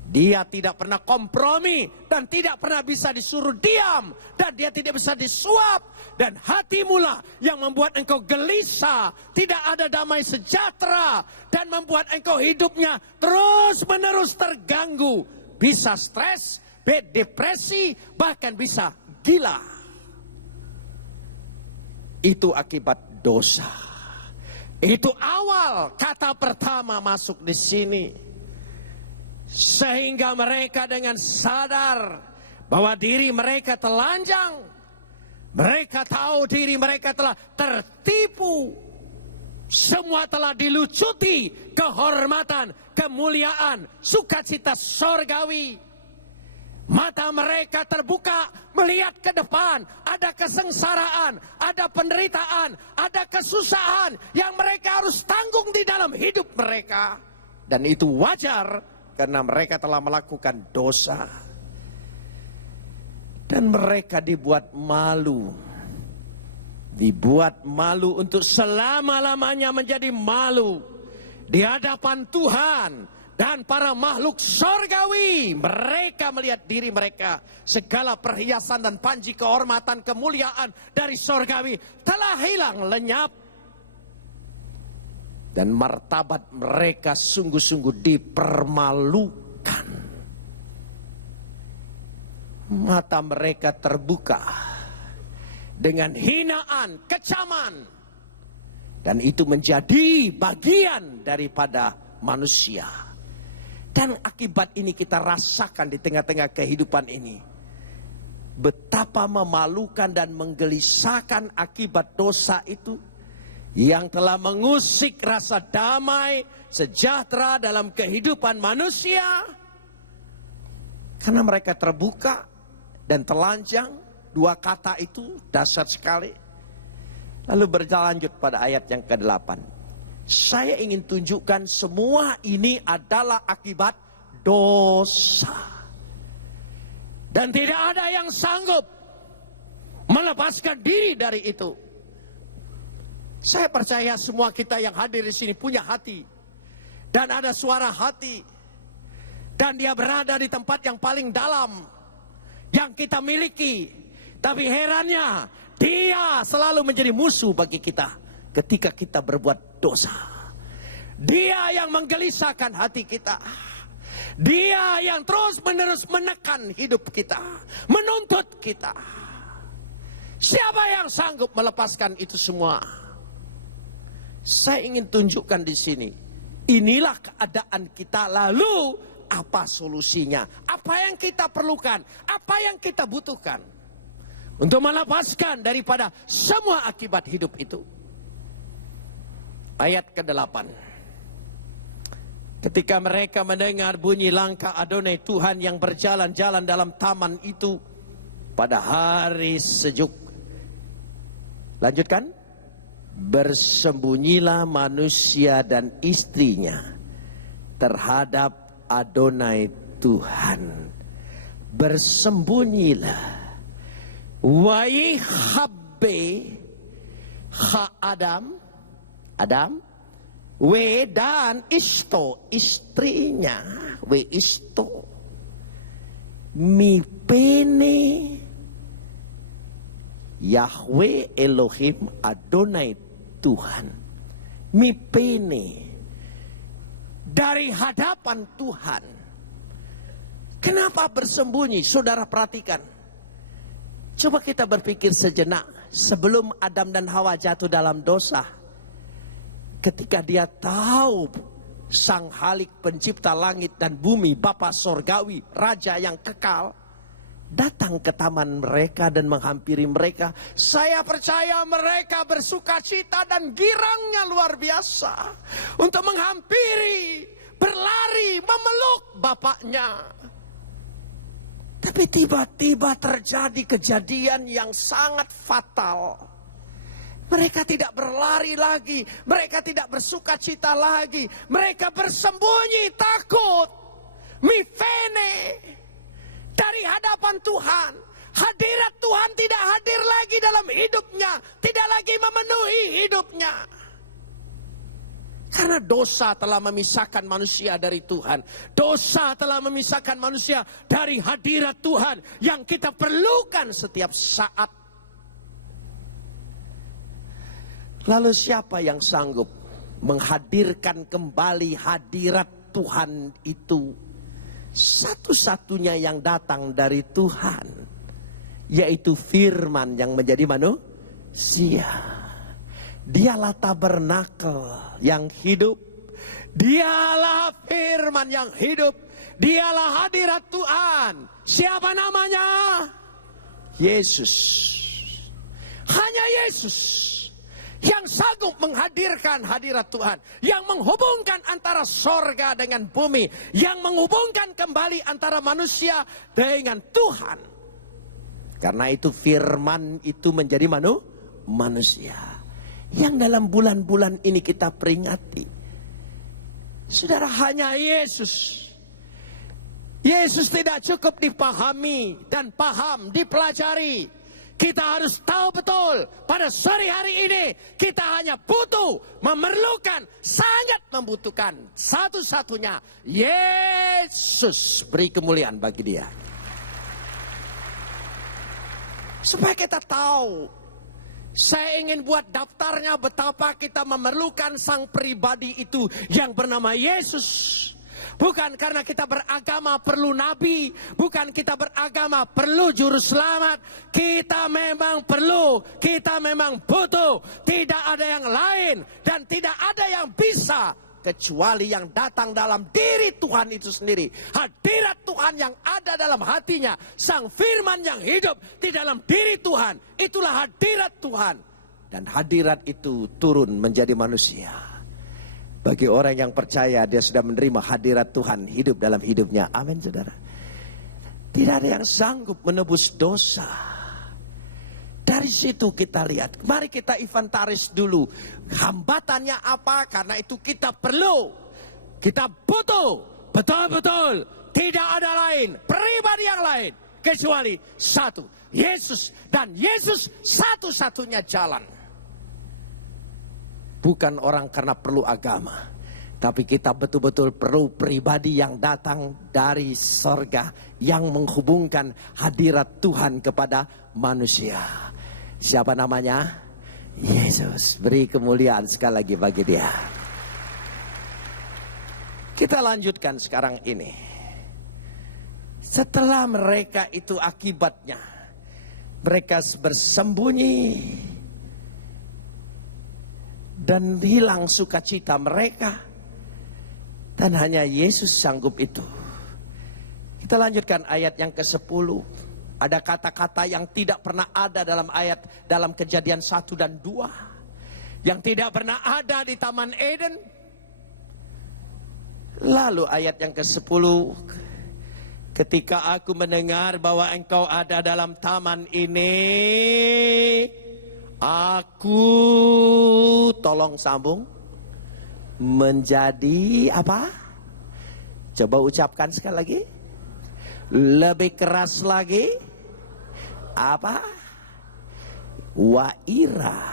Dia tidak pernah kompromi dan tidak pernah bisa disuruh diam, dan dia tidak bisa disuap. Dan hatimulah yang membuat engkau gelisah, tidak ada damai sejahtera, dan membuat engkau hidupnya terus menerus terganggu. Bisa stres, depresi, bahkan bisa gila. Itu akibat dosa. Itu awal kata pertama masuk di sini. Sehingga mereka dengan sadar bahwa diri mereka telanjang. Mereka tahu diri mereka telah tertipu. Semua telah dilucuti kehormatan, kemuliaan, sukacita sorgawi. Mata mereka terbuka melihat ke depan. Ada kesengsaraan, ada penderitaan, ada kesusahan yang mereka harus tanggung di dalam hidup mereka. Dan itu wajar karena mereka telah melakukan dosa. Dan mereka dibuat malu. Dibuat malu untuk selama-lamanya menjadi malu di hadapan Tuhan dan para makhluk sorgawi. Mereka melihat diri mereka, segala perhiasan dan panji kehormatan, kemuliaan dari sorgawi telah hilang lenyap. Dan martabat mereka sungguh-sungguh dipermalukan. Mata mereka terbuka dengan hinaan, kecaman. Dan itu menjadi bagian daripada manusia. Dan akibat ini kita rasakan di tengah-tengah kehidupan ini. Betapa memalukan dan menggelisahkan akibat dosa itu. Yang telah mengusik rasa damai, sejahtera dalam kehidupan manusia. Karena mereka terbuka dan telanjang, dua kata itu dasar sekali. Lalu berlanjut pada ayat yang ke-8. Saya ingin tunjukkan semua ini adalah akibat dosa. Dan tidak ada yang sanggup melepaskan diri dari itu. Saya percaya semua kita yang hadir di sini punya hati. Dan ada suara hati. Dan dia berada di tempat yang paling dalam yang kita miliki. Tapi herannya, dia selalu menjadi musuh bagi kita ketika kita berbuat dosa. Dia yang menggelisahkan hati kita. Dia yang terus menerus menekan hidup kita, menuntut kita. Siapa yang sanggup melepaskan itu semua? Saya ingin tunjukkan di sini Inilah keadaan kita, lalu apa solusinya? Apa yang kita perlukan? Apa yang kita butuhkan untuk melepaskan daripada semua akibat hidup itu? Ayat ke-8. Ketika mereka mendengar bunyi langkah Adonai Tuhan yang berjalan-jalan dalam taman itu pada hari sejuk. Lanjutkan. Bersembunyilah manusia dan istrinya terhadap Adonai Tuhan. Bersembunyilah. Waihabbe ha Adam, we dan isto, istrinya, we isto, mipene Yahweh Elohim Adonai Tuhan. Mipene, dari hadapan Tuhan. Kenapa bersembunyi? Saudara perhatikan. Coba kita berpikir sejenak. Sebelum Adam dan Hawa jatuh dalam dosa, ketika dia tahu Sang Halik pencipta langit dan bumi, Bapa Sorgawi, Raja yang kekal, datang ke taman mereka dan menghampiri mereka. Saya percaya mereka bersuka cita dan girangnya luar biasa untuk menghampiri, berlari, memeluk bapaknya. Tapi tiba-tiba terjadi kejadian yang sangat fatal. Mereka tidak berlari lagi, mereka tidak bersuka cita lagi, mereka bersembunyi takut. Mifene, dari hadapan Tuhan. Hadirat Tuhan tidak hadir lagi dalam hidupnya, tidak lagi memenuhi hidupnya. Karena dosa telah memisahkan manusia dari Tuhan. Dosa telah memisahkan manusia dari hadirat Tuhan yang kita perlukan setiap saat. Lalu siapa yang sanggup menghadirkan kembali hadirat Tuhan itu? Satu-satunya yang datang dari Tuhan, yaitu firman yang menjadi manusia. Dialah tabernakel yang hidup. Dialah firman yang hidup. Dialah hadirat Tuhan. Siapa namanya? Yesus. Hanya Yesus yang sanggup menghadirkan hadirat Tuhan, yang menghubungkan antara sorga dengan bumi, yang menghubungkan kembali antara manusia dengan Tuhan. Karena itu firman itu menjadi manusia. Yang dalam bulan-bulan ini kita peringati. Saudara, hanya Yesus. Yesus tidak cukup dipahami dan paham, dipelajari. Kita harus tahu betul pada sore hari ini kita hanya butuh, memerlukan, sangat membutuhkan satu-satunya Yesus. Beri kemuliaan bagi Dia. Supaya kita tahu. Saya ingin buat daftarnya betapa kita memerlukan sang pribadi itu yang bernama Yesus. Bukan karena kita beragama perlu nabi, bukan kita beragama perlu juru selamat. Kita memang perlu, kita memang butuh. Tidak ada yang lain dan tidak ada yang bisa kecuali yang datang dalam diri Tuhan itu sendiri. Hadirat Tuhan yang ada dalam hatinya, sang firman yang hidup di dalam diri Tuhan, itulah hadirat Tuhan. Dan hadirat itu turun menjadi manusia. Bagi orang yang percaya, dia sudah menerima hadirat Tuhan hidup dalam hidupnya. Amin, saudara. Tidak ada yang sanggup menebus dosa. Dari situ kita lihat. Mari kita inventaris dulu. Hambatannya apa? Karena itu kita perlu. Kita butuh. Betul-betul. Tidak ada lain. Pribadi yang lain. Kecuali satu. Yesus. Dan Yesus satu-satunya jalan. Bukan orang karena perlu agama. Tapi kita betul-betul perlu pribadi yang datang dari sorga. Yang menghubungkan hadirat Tuhan kepada manusia. Siapa namanya? Yesus. Beri kemuliaan sekali lagi bagi Dia. Kita lanjutkan sekarang ini. Setelah mereka itu akibatnya. Mereka bersembunyi. Dan hilang sukacita mereka. Dan hanya Yesus sanggup itu. Kita lanjutkan ayat yang ke-10. Ada kata-kata yang tidak pernah ada dalam Kejadian 1 dan 2. Yang tidak pernah ada di Taman Eden. Lalu ayat yang ke-10. Ketika aku mendengar bahwa engkau ada dalam taman ini, aku, tolong sambung, menjadi apa? Coba ucapkan sekali lagi. Lebih keras lagi. Apa? Waira.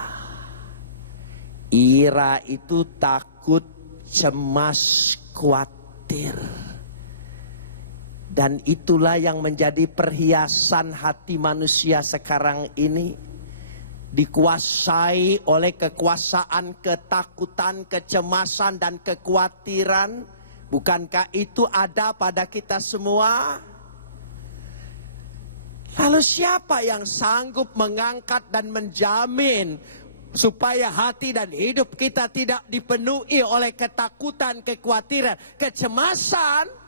Ira itu takut, cemas, khawatir. Dan itulah yang menjadi perhiasan hati manusia sekarang ini. Dikuasai oleh kekuasaan, ketakutan, kecemasan, dan kekhawatiran. Bukankah itu ada pada kita semua? Lalu siapa yang sanggup mengangkat dan menjamin supaya hati dan hidup kita tidak dipenuhi oleh ketakutan, kekhawatiran, kecemasan?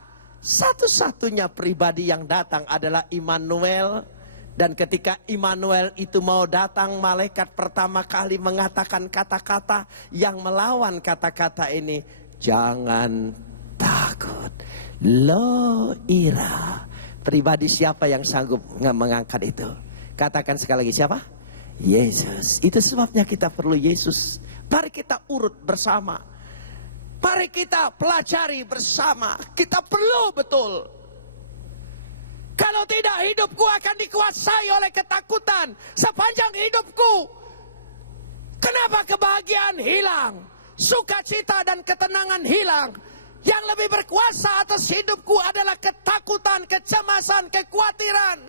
Satu-satunya pribadi yang datang adalah Immanuel. Dan ketika Immanuel itu mau datang, malaikat pertama kali mengatakan kata-kata yang melawan kata-kata ini. Jangan takut. Lo ira. Pribadi siapa yang sanggup mengangkat itu? Katakan sekali lagi, siapa? Yesus. Itu sebabnya kita perlu Yesus. Mari kita urut bersama. Mari kita pelajari bersama. Kita perlu betul. Kalau tidak, hidupku akan dikuasai oleh ketakutan sepanjang hidupku. Kenapa kebahagiaan hilang? Sukacita dan ketenangan hilang. Yang lebih berkuasa atas hidupku adalah ketakutan, kecemasan, kekhawatiran.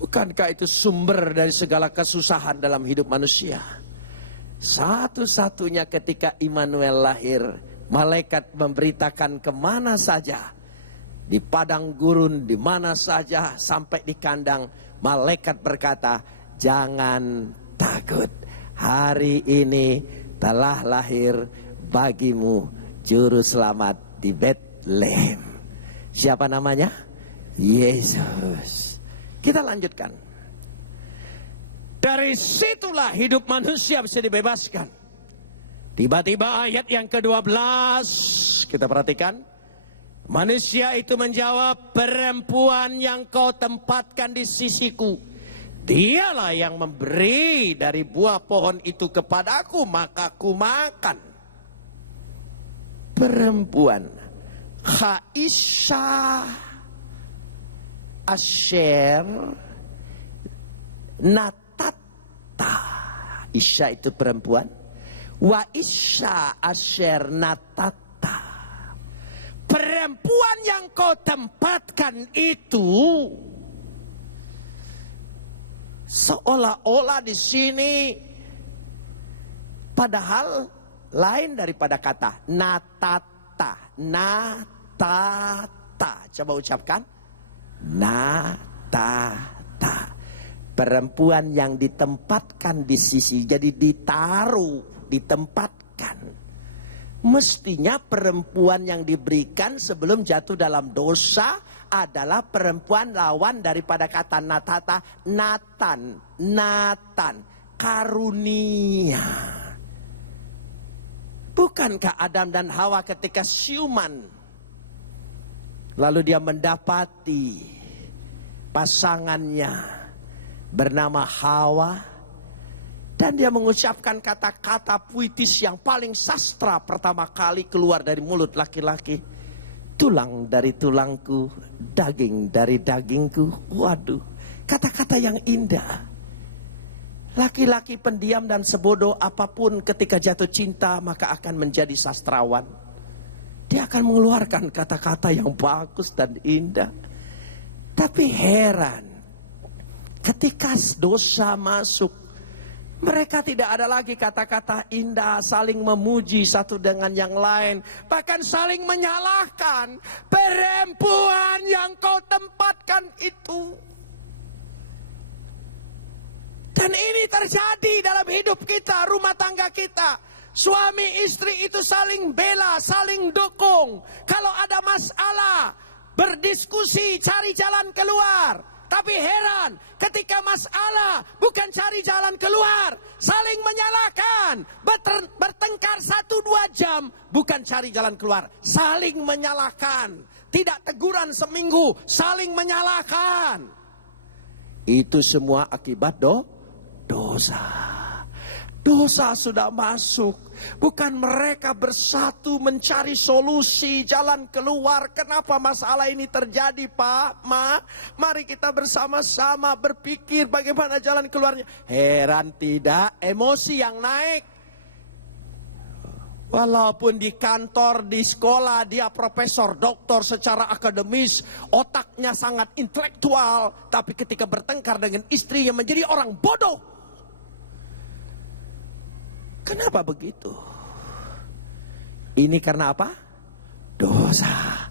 Bukankah itu sumber dari segala kesusahan dalam hidup manusia? Satu-satunya ketika Immanuel lahir, malaikat memberitakan kemana saja. Di padang gurun, di mana saja, sampai di kandang. Malaikat berkata, jangan takut. Hari ini telah lahir bagimu juru selamat di Bethlehem. Siapa namanya? Yesus. Kita lanjutkan. Dari situlah hidup manusia bisa dibebaskan. Tiba-tiba ayat yang ke-12 kita perhatikan. Manusia itu menjawab, perempuan yang kau tempatkan di sisiku, dialah yang memberi dari buah pohon itu kepadaku, maka ku makan. Perempuan Haisha Asher Natata. Isya itu perempuan. Wa Isya Asher Natata. Perempuan yang kau tempatkan itu seolah-olah di sini padahal lain daripada kata natata. Natata. Coba ucapkan. Natata. Perempuan yang ditempatkan di sisi. Jadi ditaruh, ditempatkan. Mestinya perempuan yang diberikan sebelum jatuh dalam dosa adalah perempuan lawan daripada kata natata. Natan. Natan. Karunia. Bukankah Adam dan Hawa ketika siuman, lalu dia mendapati pasangannya bernama Hawa, dan dia mengucapkan kata-kata puitis yang paling sastra pertama kali keluar dari mulut laki-laki. Tulang dari tulangku, daging dari dagingku. Waduh, kata-kata yang indah. Laki-laki pendiam dan sebodoh apapun ketika jatuh cinta maka akan menjadi sastrawan. Dia akan mengeluarkan kata-kata yang bagus dan indah. Tapi heran, ketika dosa masuk, mereka tidak ada lagi kata-kata indah, saling memuji satu dengan yang lain. Bahkan saling menyalahkan. Perempuan yang kau tempatkan itu. Dan ini terjadi dalam hidup kita, rumah tangga kita. Suami istri itu saling bela, saling dukung. Kalau ada masalah, berdiskusi, cari jalan keluar. Tapi heran, ketika masalah bukan cari jalan keluar, saling menyalahkan. Bertengkar 1-2 jam, bukan cari jalan keluar, saling menyalahkan. Tidak teguran seminggu, saling menyalahkan. Itu semua akibat dosa. Dosa sudah masuk. Bukan mereka bersatu mencari solusi, jalan keluar. Kenapa masalah ini terjadi, Pak, Ma? Mari kita bersama-sama berpikir bagaimana jalan keluarnya. Heran tidak, emosi yang naik. Walaupun di kantor, di sekolah, dia profesor, doktor secara akademis, otaknya sangat intelektual. Tapi ketika bertengkar dengan istrinya menjadi orang bodoh. Kenapa begitu? Ini karena apa? Dosa.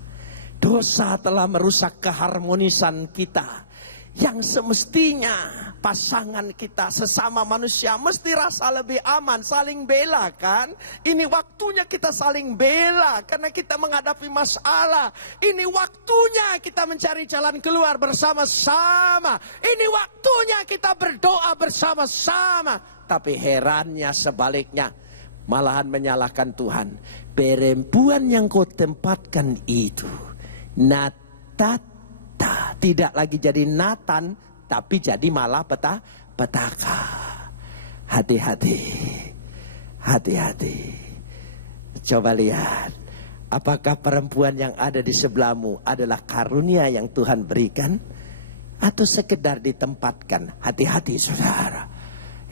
Dosa telah merusak keharmonisan kita. Yang semestinya pasangan kita sesama manusia mesti rasa lebih aman, saling bela kan? Ini waktunya kita saling bela karena kita menghadapi masalah. Ini waktunya kita mencari jalan keluar bersama-sama. Ini waktunya kita berdoa bersama-sama. Tapi herannya sebaliknya, malahan menyalahkan Tuhan. Perempuan yang kau tempatkan itu, Natata, tidak lagi jadi Nathan, tapi jadi malah petaka. Hati-hati, hati-hati. Coba lihat, apakah perempuan yang ada di sebelahmu adalah karunia yang Tuhan berikan, atau sekedar ditempatkan? Hati-hati, saudara.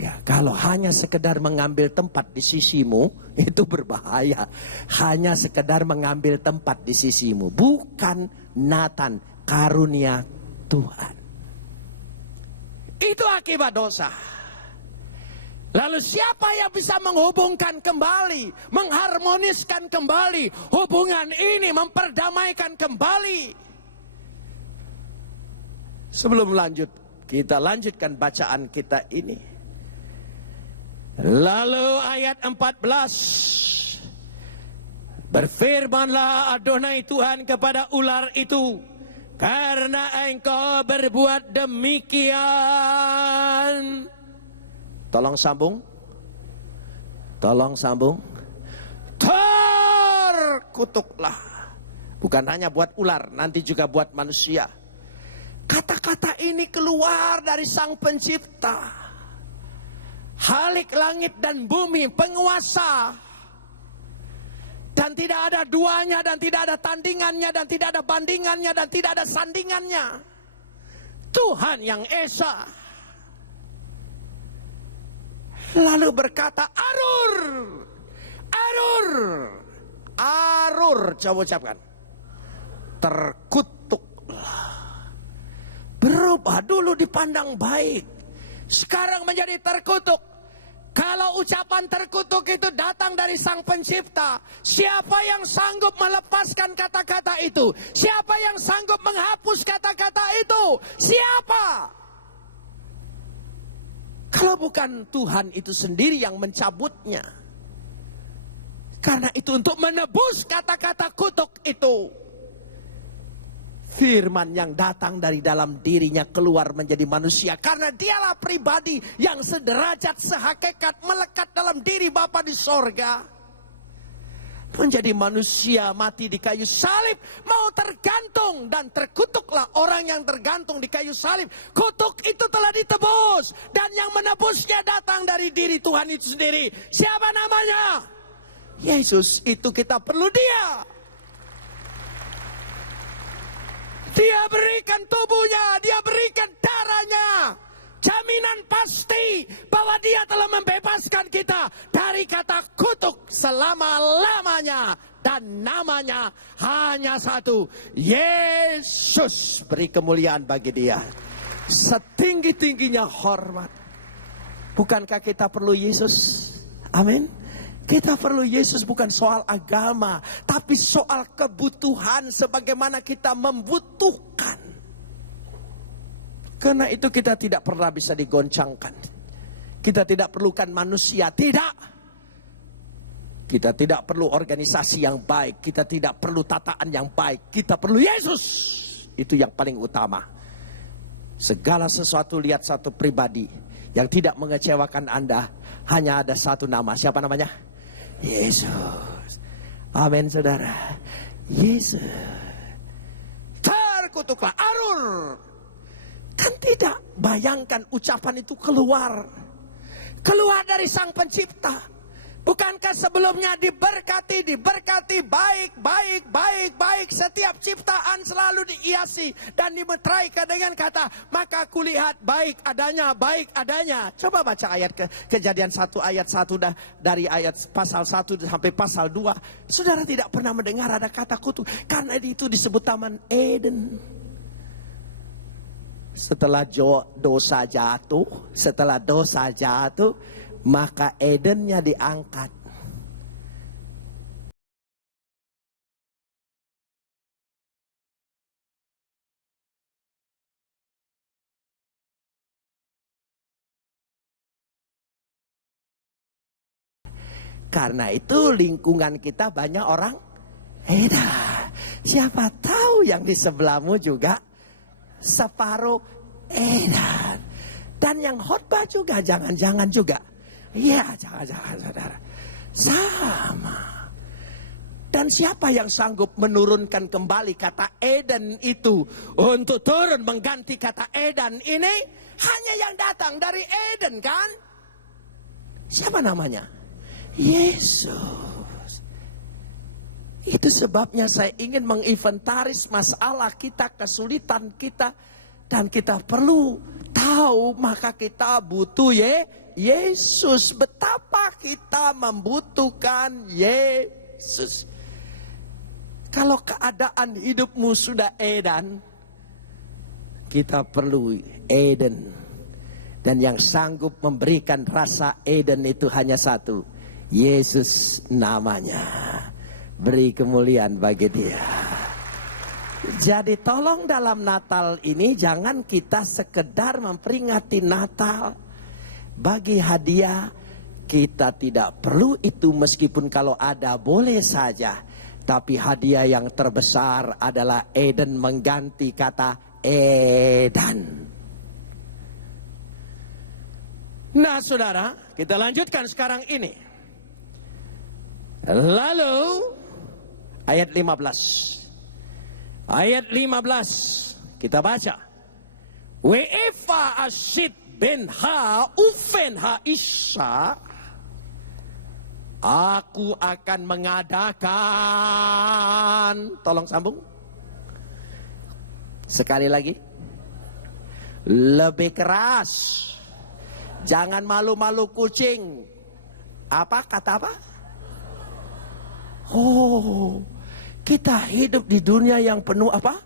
Ya, kalau hanya sekedar mengambil tempat di sisimu, itu berbahaya. Hanya sekedar mengambil tempat di sisimu, bukan Nathan, karunia Tuhan. Itu akibat dosa. Lalu siapa yang bisa menghubungkan kembali, mengharmoniskan kembali hubungan ini, memperdamaikan kembali? Sebelum lanjut, kita lanjutkan bacaan kita ini. Lalu ayat 14, berfirmanlah Adonai Tuhan kepada ular itu, karena engkau berbuat demikian. Tolong sambung. Tolong sambung. Terkutuklah. Bukan hanya buat ular, nanti juga buat manusia. Kata-kata ini keluar dari Sang Pencipta, Halik langit dan bumi, penguasa. Dan tidak ada duanya, dan tidak ada tandingannya, dan tidak ada bandingannya, dan tidak ada sandingannya. Tuhan yang Esa. Lalu berkata, Arur. Arur. Arur, coba ucapkan. Terkutuklah. Berubah, dulu dipandang baik, sekarang menjadi terkutuk. Kalau ucapan terkutuk itu datang dari Sang Pencipta, siapa yang sanggup melepaskan kata-kata itu? Siapa yang sanggup menghapus kata-kata itu? Siapa? Kalau bukan Tuhan itu sendiri yang mencabutnya. Karena itu untuk menebus kata-kata kutuk itu, firman yang datang dari dalam dirinya keluar menjadi manusia. Karena dialah pribadi yang sederajat, sehakikat, melekat dalam diri Bapa di sorga. Menjadi manusia, mati di kayu salib, mau tergantung, dan terkutuklah orang yang tergantung di kayu salib. Kutuk itu telah ditebus, dan yang menebusnya datang dari diri Tuhan itu sendiri. Siapa namanya? Yesus. Itu kita perlu Dia. Dia berikan tubuhnya, Dia berikan darahnya. Jaminan pasti bahwa Dia telah membebaskan kita dari kata kutuk selama-lamanya. Dan namanya hanya satu, Yesus. Beri kemuliaan bagi Dia. Setinggi-tingginya hormat. Bukankah kita perlu Yesus? Amin. Kita perlu Yesus bukan soal agama, tapi soal kebutuhan, sebagaimana kita membutuhkan. Karena itu kita tidak pernah bisa digoncangkan. Kita tidak perlukan manusia, tidak. Kita tidak perlu organisasi yang baik, kita tidak perlu tataan yang baik, kita perlu Yesus. Itu yang paling utama. Segala sesuatu, lihat satu pribadi yang tidak mengecewakan Anda, hanya ada satu nama. Siapa namanya? Yesus. Amin, saudara. Yesus. Terkutuklah Arur. Kan tidak, bayangkan ucapan itu keluar dari Sang Pencipta. Bukankah sebelumnya diberkati, baik, setiap ciptaan selalu dihiasi dan dimeteraikan dengan kata, maka kulihat baik adanya. Coba baca ayat Kejadian 1 ayat 1 dari ayat pasal 1 sampai pasal 2. Saudara tidak pernah mendengar ada kata kutuk, karena itu disebut Taman Eden. Setelah dosa jatuh, maka Edennya diangkat. Karena itu lingkungan kita banyak orang edan. Siapa tahu yang di sebelahmu juga separuh edan. Dan yang khotbah juga jangan-jangan juga. Iya, jangan-jangan, saudara. Sama. Dan siapa yang sanggup menurunkan kembali kata Eden itu untuk turun mengganti kata Edan ini? Hanya yang datang dari Eden, kan? Siapa namanya? Yesus. Itu sebabnya saya ingin menginventaris masalah kita, kesulitan kita. Dan kita perlu tahu, maka kita butuh Yesus. Betapa kita membutuhkan Yesus. Kalau keadaan hidupmu sudah edan, kita perlu Eden. Dan yang sanggup memberikan rasa Eden itu hanya satu, Yesus namanya. Beri kemuliaan bagi Dia. Jadi tolong dalam Natal ini jangan kita sekedar memperingati Natal. Bagi hadiah kita tidak perlu itu, meskipun kalau ada boleh saja. Tapi hadiah yang terbesar adalah Eden mengganti kata Edan. Nah saudara, kita lanjutkan sekarang ini. Lalu ayat 15. Ayat 15 kita baca. We'efa asid ben ha ufen ha isya, aku akan mengadakan. Tolong sambung. Sekali lagi. Lebih keras. Jangan malu-malu kucing. Apa kata apa? Oh, kita hidup di dunia yang penuh apa?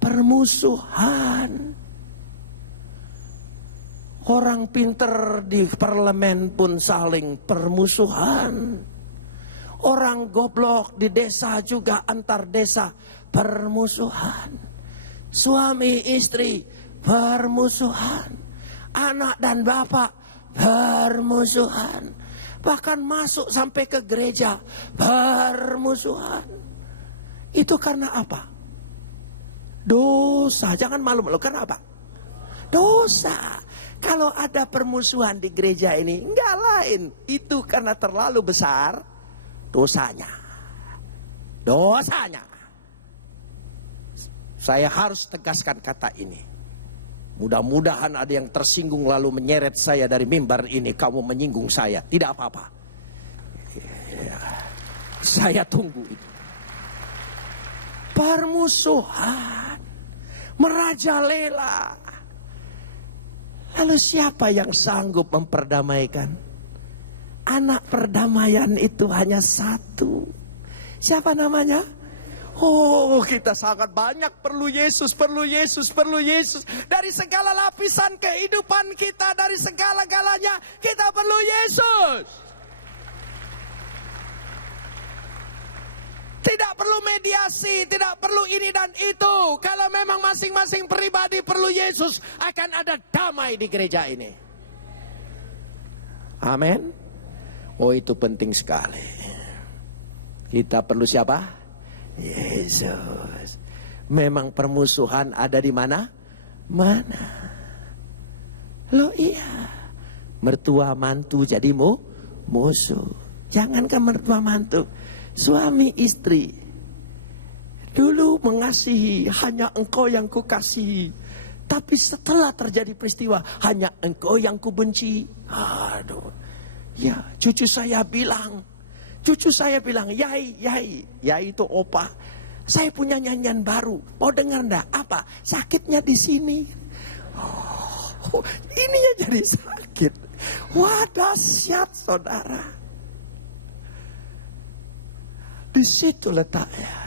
Permusuhan. Orang pinter di parlemen pun saling permusuhan. Orang goblok di desa juga antar desa permusuhan. Suami istri permusuhan. Anak dan bapak permusuhan. Bahkan masuk sampai ke gereja permusuhan. Itu karena apa? Dosa. Jangan malu-malu. Karena apa? Dosa. Kalau ada permusuhan di gereja ini, enggak lain. Itu karena terlalu besar dosanya. Dosanya. Saya harus tegaskan kata ini. Mudah-mudahan ada yang tersinggung lalu menyeret saya dari mimbar ini. Kamu menyinggung saya. Tidak apa-apa. Ya, saya tunggu itu. Permusuhan. Merajalela. Lalu siapa yang sanggup memperdamaikan? Anak perdamaian itu hanya satu. Siapa namanya? Oh, kita sangat banyak perlu Yesus, perlu Yesus, perlu Yesus. Dari segala lapisan kehidupan kita, dari segala-galanya, kita perlu Yesus. Tidak perlu mediasi, tidak perlu ini dan itu. Kalau memang masing-masing pribadi perlu Yesus, akan ada damai di gereja ini. Amin. Oh, itu penting sekali. Kita perlu siapa? Yesus. Memang permusuhan ada di mana? Mana? Loh iya. Mertua mantu jadi musuh. Jangankan mertua mantu, suami istri. Dulu mengasihi, hanya engkau yang kukasihi. Tapi setelah terjadi peristiwa, hanya engkau yang kubenci. Aduh. Ya, cucu saya bilang, Yai itu opa. Saya punya nyanyian baru. Mau dengar enggak? Apa? Sakitnya di sini. Oh, ininya jadi sakit. Wah, dahsyat saudara. Di situ letaknya.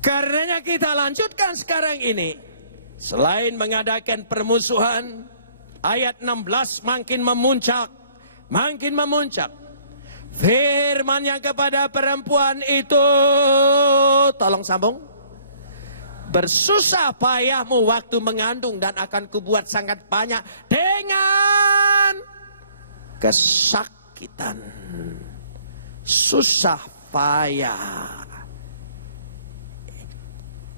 Karenanya kita lanjutkan sekarang ini. Selain mengadakan permusuhan, ayat 16 makin memuncak. Firman-Nya kepada perempuan itu, tolong sambung. Bersusah payahmu waktu mengandung dan akan kubuat sangat banyak dengan kesakitan. Susah payah.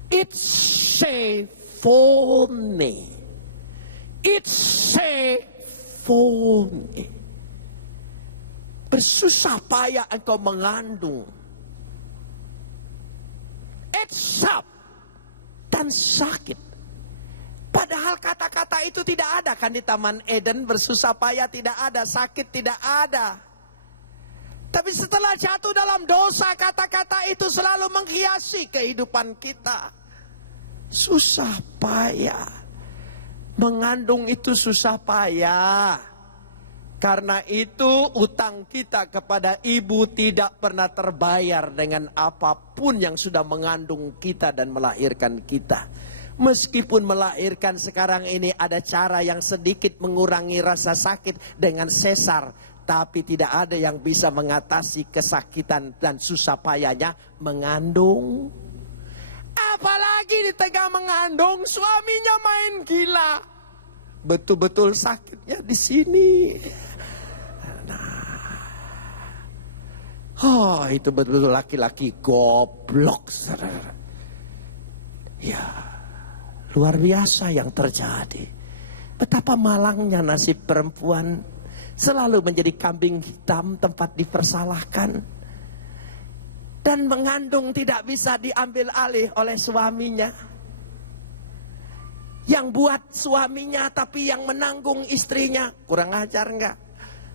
It's a phony. Bersusah payah engkau mengandung. It's up. Dan sakit. Padahal kata-kata itu tidak ada kan di Taman Eden. Bersusah payah tidak ada, sakit tidak ada. Tapi setelah jatuh dalam dosa, kata-kata itu selalu menghiasi kehidupan kita. Susah payah. Mengandung itu susah payah. Karena itu utang kita kepada ibu tidak pernah terbayar dengan apapun yang sudah mengandung kita dan melahirkan kita. Meskipun melahirkan sekarang ini ada cara yang sedikit mengurangi rasa sakit dengan sesar. Tapi tidak ada yang bisa mengatasi kesakitan dan susah payahnya mengandung. Apalagi di tengah mengandung suaminya main gila. Betul-betul sakitnya di sini. Oh, itu betul-betul laki-laki goblok, saudara. Ya, luar biasa yang terjadi. Betapa malangnya nasib perempuan. Selalu menjadi kambing hitam tempat dipersalahkan. Dan mengandung tidak bisa diambil alih oleh suaminya. Yang buat suaminya tapi yang menanggung istrinya. Kurang ajar enggak?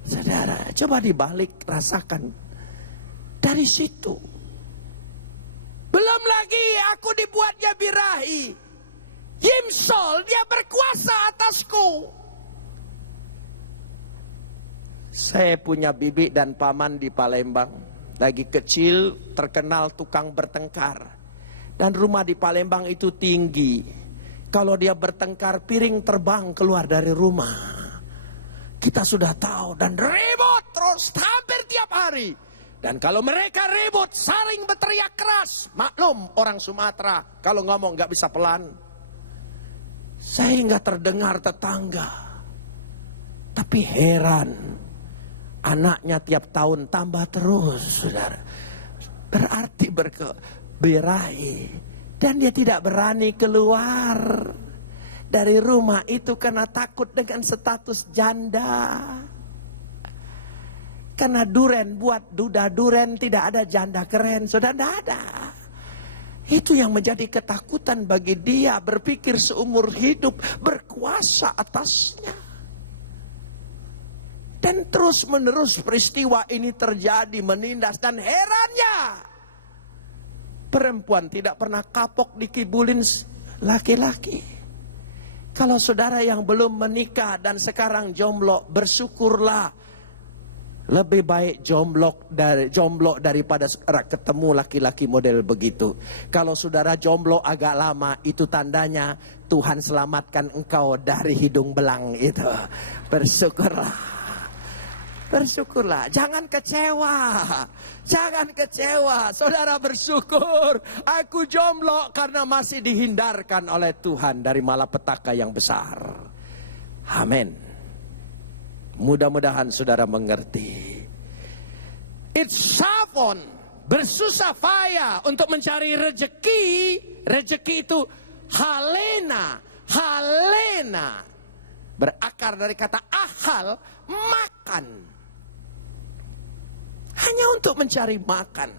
Saudara, coba dibalik rasakan. Dari situ. Belum lagi aku dibuatnya birahi. Yimsol, dia berkuasa atasku. Saya punya bibi dan paman di Palembang. Lagi kecil terkenal tukang bertengkar. Dan rumah di Palembang itu tinggi. Kalau dia bertengkar piring terbang keluar dari rumah. Kita sudah tahu dan ribut terus hampir tiap hari. Dan kalau mereka ribut saling berteriak keras. Maklum orang Sumatera kalau ngomong gak bisa pelan. Saya nggak terdengar tetangga. Tapi heran. Anaknya tiap tahun tambah terus, saudara. Berarti berahi. Dan dia tidak berani keluar dari rumah itu karena takut dengan status janda. Karena duren, buat duda duren tidak ada janda keren, saudara, tidak ada. Itu yang menjadi ketakutan bagi dia, berpikir seumur hidup berkuasa atasnya. Dan terus menerus peristiwa ini terjadi, menindas, dan herannya perempuan tidak pernah kapok dikibulin laki-laki. Kalau saudara yang belum menikah dan sekarang jomblo, bersyukurlah. Lebih baik jomblo daripada ketemu laki-laki model begitu. Kalau saudara jomblo agak lama, itu tandanya Tuhan selamatkan engkau dari hidung belang itu. Bersyukurlah. Bersyukurlah, jangan kecewa. Jangan kecewa. Saudara bersyukur, aku jomblo karena masih dihindarkan oleh Tuhan dari malapetaka yang besar. Amin. Mudah-mudahan saudara mengerti. Itsavon, bersusah payah untuk mencari rejeki. Rejeki itu halena. Halena berakar dari kata ahal, makan. Hanya untuk mencari makan.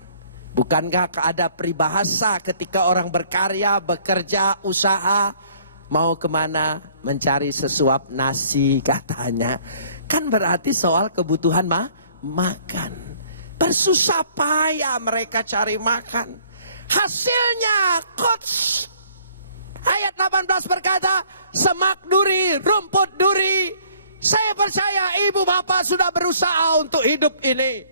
Bukankah ada peribahasa ketika orang berkarya, bekerja, usaha, mau kemana? Mencari sesuap nasi katanya. Kan berarti soal kebutuhan makan. Bersusah payah mereka cari makan. Hasilnya kots. Ayat 18 berkata, semak duri, rumput duri. Saya percaya ibu bapak sudah berusaha untuk hidup ini.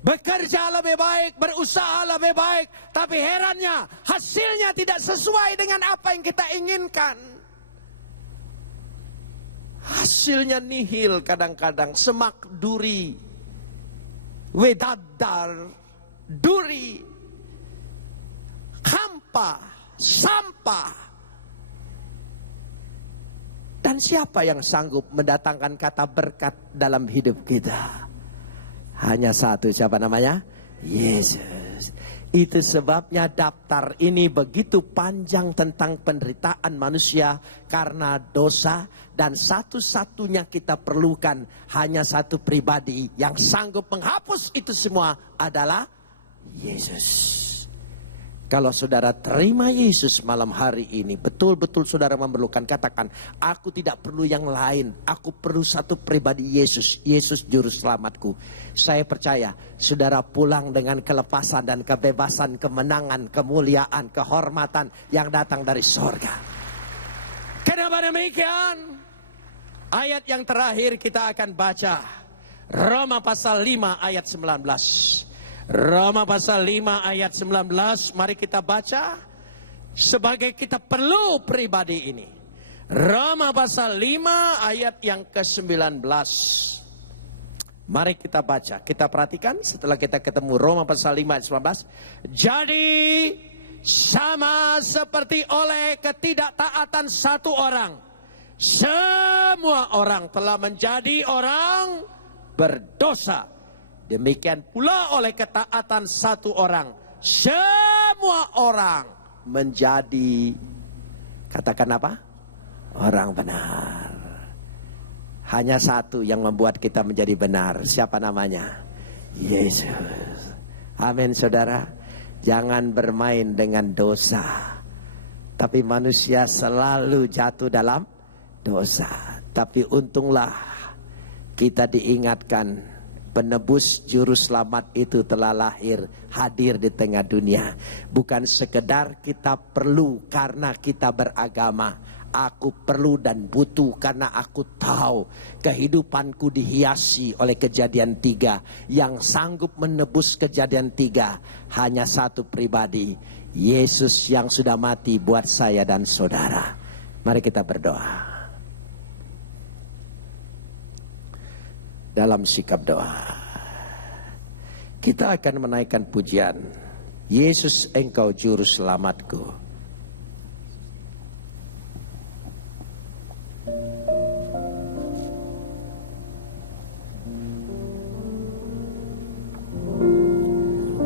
Bekerja lebih baik, berusaha lebih baik. Tapi herannya hasilnya tidak sesuai dengan apa yang kita inginkan. Hasilnya nihil kadang-kadang. Semak duri, wedadar, duri, hampa, sampah. Dan siapa yang sanggup mendatangkan kata berkat dalam hidup kita? Hanya satu, siapa namanya? Yesus. Itu sebabnya daftar ini begitu panjang tentang penderitaan manusia karena dosa. Dan satu-satunya kita perlukan hanya satu pribadi yang sanggup menghapus itu semua adalah Yesus. Kalau saudara terima Yesus malam hari ini, betul-betul saudara memerlukan, katakan, aku tidak perlu yang lain, aku perlu satu pribadi Yesus, Yesus juru selamatku. Saya percaya saudara pulang dengan kelepasan dan kebebasan, kemenangan, kemuliaan, kehormatan yang datang dari sorga. Kenapa demikian? Ayat yang terakhir kita akan baca, Roma pasal 5 ayat 19. Roma pasal 5 ayat 19, mari kita baca sebagai kita perlu pribadi ini. Roma pasal 5 ayat yang ke-19. Mari kita baca, kita perhatikan setelah kita ketemu Roma pasal 5 ayat 19. Jadi sama seperti oleh ketidaktaatan satu orang, semua orang telah menjadi orang berdosa. Demikian pula oleh ketaatan satu orang, semua orang menjadi, katakan apa? Orang benar. Hanya satu yang membuat kita menjadi benar. Siapa namanya? Yesus. Amin saudara. Jangan bermain dengan dosa. Tapi manusia selalu jatuh dalam dosa. Tapi untunglah kita diingatkan, penebus juru selamat itu telah lahir, hadir di tengah dunia. Bukan sekedar kita perlu karena kita beragama. Aku perlu dan butuh karena aku tahu kehidupanku dihiasi oleh Kejadian 3. Yang sanggup menebus Kejadian 3 hanya satu pribadi, Yesus yang sudah mati buat saya dan saudara. Mari kita berdoa. Dalam sikap doa kita akan menaikkan pujian, Yesus engkau juru selamatku.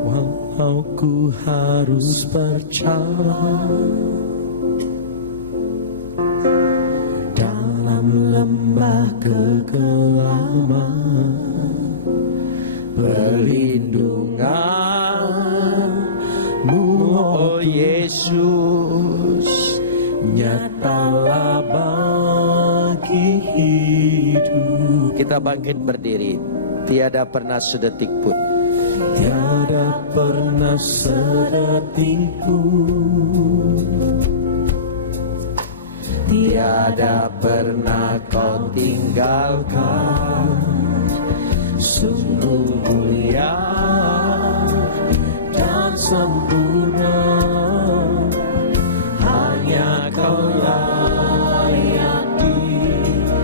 Walau ku harus berjalan dalam lembah kegelapan, perlindungan-Mu, oh Yesus, nyatalah bagi hidup. Kita bangkit berdiri, tiada pernah sedetik pun, tiada pernah sedetik pun, tiada pernah kau tinggalkan. Sungguh mulia dan sempurna, hanya kau layak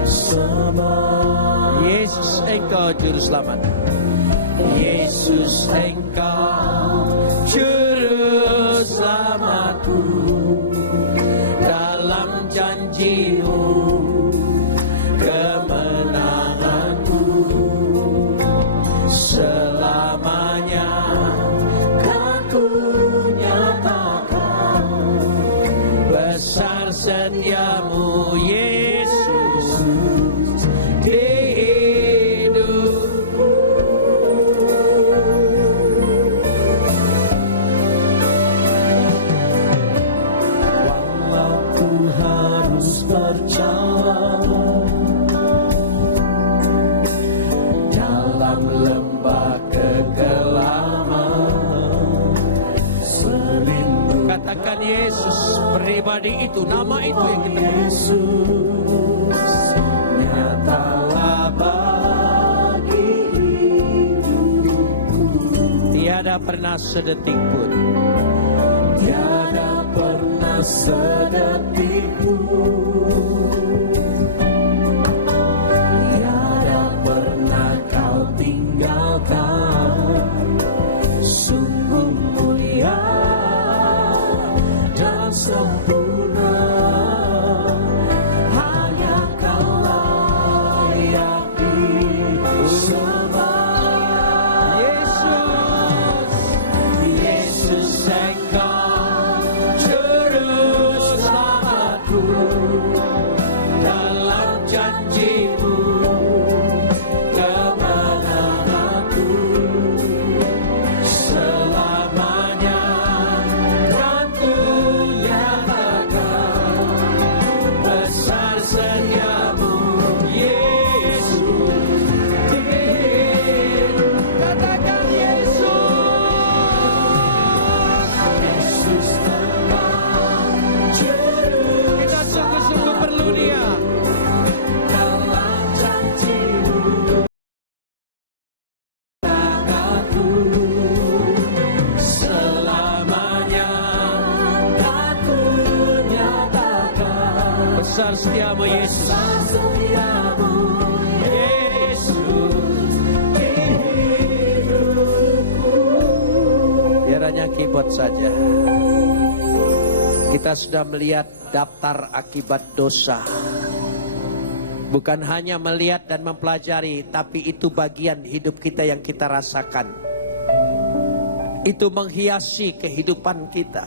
disembah. Yesus engkau juru selamat. Yesus engkau juru selamatku, dalam janji-Mu kemenanganku selamanya. setiamu Yesus di hidupku. Walau ku harus berjalan dalam lembah kegelapan, selindung. Katakan Yesus, pribadi itu, nama itu yang kita Yesus, nyatalah bagi hidupku. tiada pernah sedetik pun, Tiada pernah sedetik pun, tiada pernah kau tinggalkan. Sungguh mulia dan sempurna, hanya kau layak disembah. Yesus, Yesus, Engkau juru selamatku, dalam janji-Mu kemenanganku, selamanya kan ku nyatakan besar setiamu Yesus. katakan Yesus, Engkau juru kita sungguh-sungguh perlu Dia. dalam janji-Mu aku, selamanya kan ku nyatakan Besar setiamu Yesus. besar setiamu Yesus di hidupku. Biar hanya keyboard saja. Kita sudah melihat daftar akibat dosa. Bukan hanya melihat dan mempelajari, tapi itu bagian hidup kita yang kita rasakan. Itu menghiasi kehidupan kita.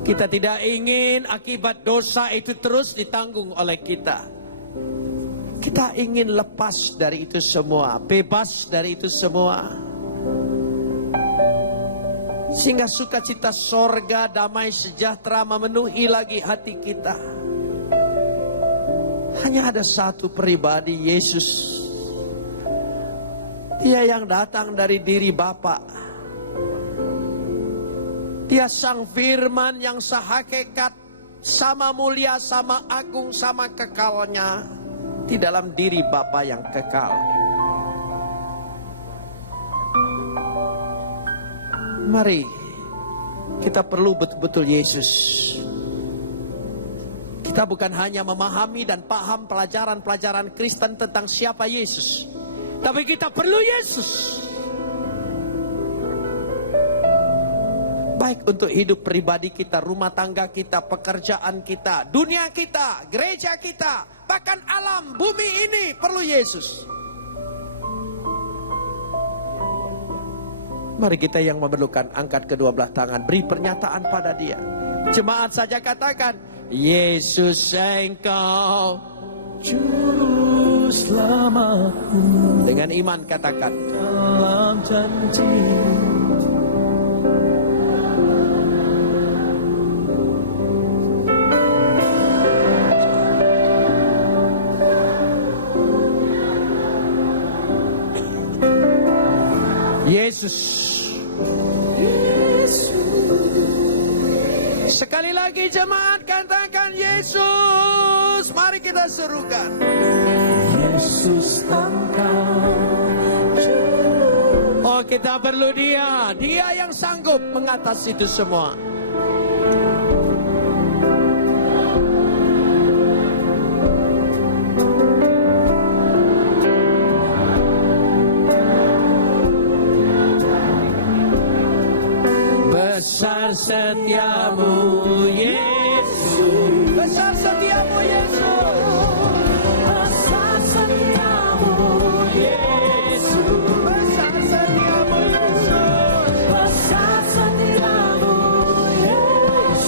Kita tidak ingin akibat dosa itu terus ditanggung oleh kita. Kita ingin lepas dari itu semua, bebas dari itu semua. Sehingga sukacita sorga, damai sejahtera memenuhi lagi hati kita. Hanya ada satu pribadi, Yesus. Dia yang datang dari diri Bapa. Dia sang firman yang sehakikat, sama mulia, sama agung, sama kekalnya di dalam diri Bapa yang kekal. Mari kita perlu betul-betul Yesus. Kita bukan hanya memahami dan paham pelajaran-pelajaran Kristen tentang siapa Yesus, tapi kita perlu Yesus. Baik untuk hidup pribadi kita, rumah tangga kita, pekerjaan kita, dunia kita, gereja kita, bahkan alam, bumi ini perlu Yesus. Mari kita yang memerlukan angkat kedua belah tangan, beri pernyataan pada Dia. Jemaat saja katakan, Yesus Engkau Juru selamatku, dengan iman katakan, dalam janji. Yesus. Sekali lagi jemaat katakan Yesus. Mari kita serukan. Yesus Engkau. Oh, kita perlu Dia. Dia yang sanggup mengatasi itu semua. Besar setiamu Yesus. Besar setiamu Yesus. Besar setiamu Yesus. Besar setiamu Yesus. Besar setiamu Yesus.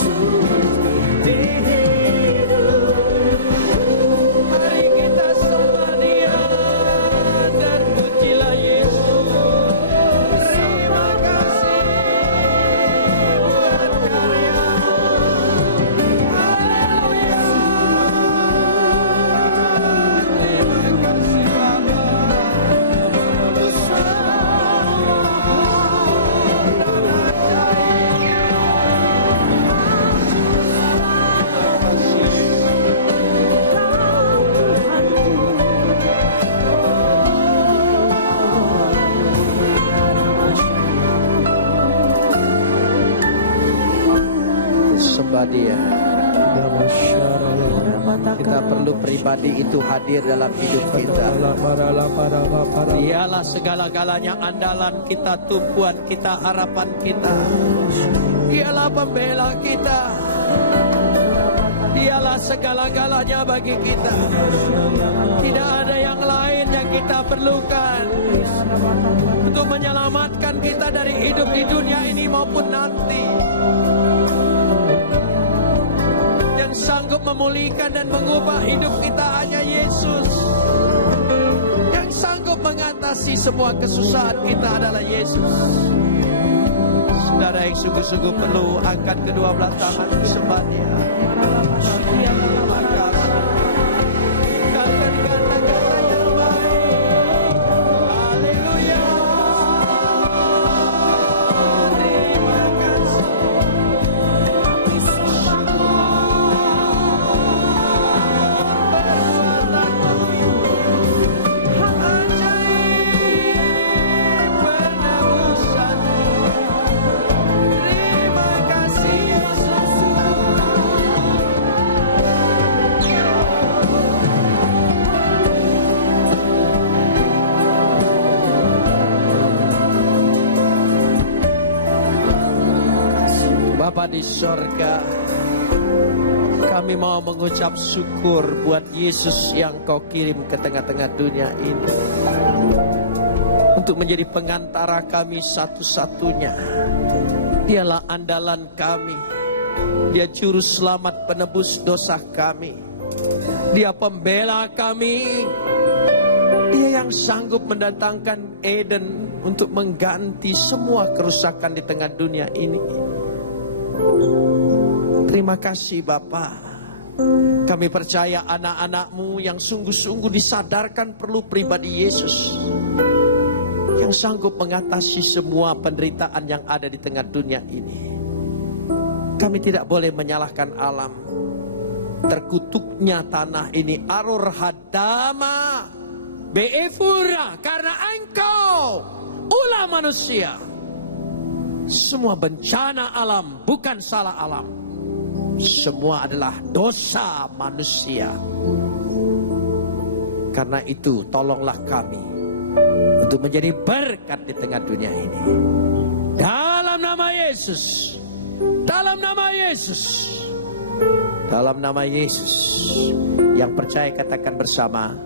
Kita perlu pribadi itu hadir dalam hidup kita. Dialah segala-galanya andalan kita, tumpuan kita, harapan kita. Dialah pembela kita. Dialah segala-galanya bagi kita. Tidak ada yang lain yang kita perlukan untuk menyelamatkan kita dari hidup di dunia ini maupun nanti. Yang sanggup memulihkan dan mengubah hidup kita hanya Yesus. Yang sanggup mengatasi semua kesusahan kita adalah Yesus. Saudara yang sungguh-sungguh perlu angkat kedua belah tangan sembah Dia. Bapa di sorga, kami mau mengucap syukur buat Yesus yang Kau kirim ke tengah-tengah dunia ini untuk menjadi pengantara kami satu-satunya. Dialah andalan kami. Dia juru selamat penebus dosa kami. Dia pembela kami. Dia yang sanggup mendatangkan Eden untuk mengganti semua kerusakan di tengah dunia ini. Terima kasih Bapa. Kami percaya anak-anak-Mu yang sungguh-sungguh disadarkan perlu pribadi Yesus, yang sanggup mengatasi semua penderitaan yang ada di tengah dunia ini. Kami tidak boleh menyalahkan alam. Terkutuknya tanah ini arur hadama be'efura, karena Engkau ulah manusia. Semua bencana alam bukan salah alam. Semua adalah dosa manusia. Karena itu tolonglah kami untuk menjadi berkat di tengah dunia ini. Dalam nama Yesus. Dalam nama Yesus. Dalam nama Yesus. Yang percaya katakan bersama,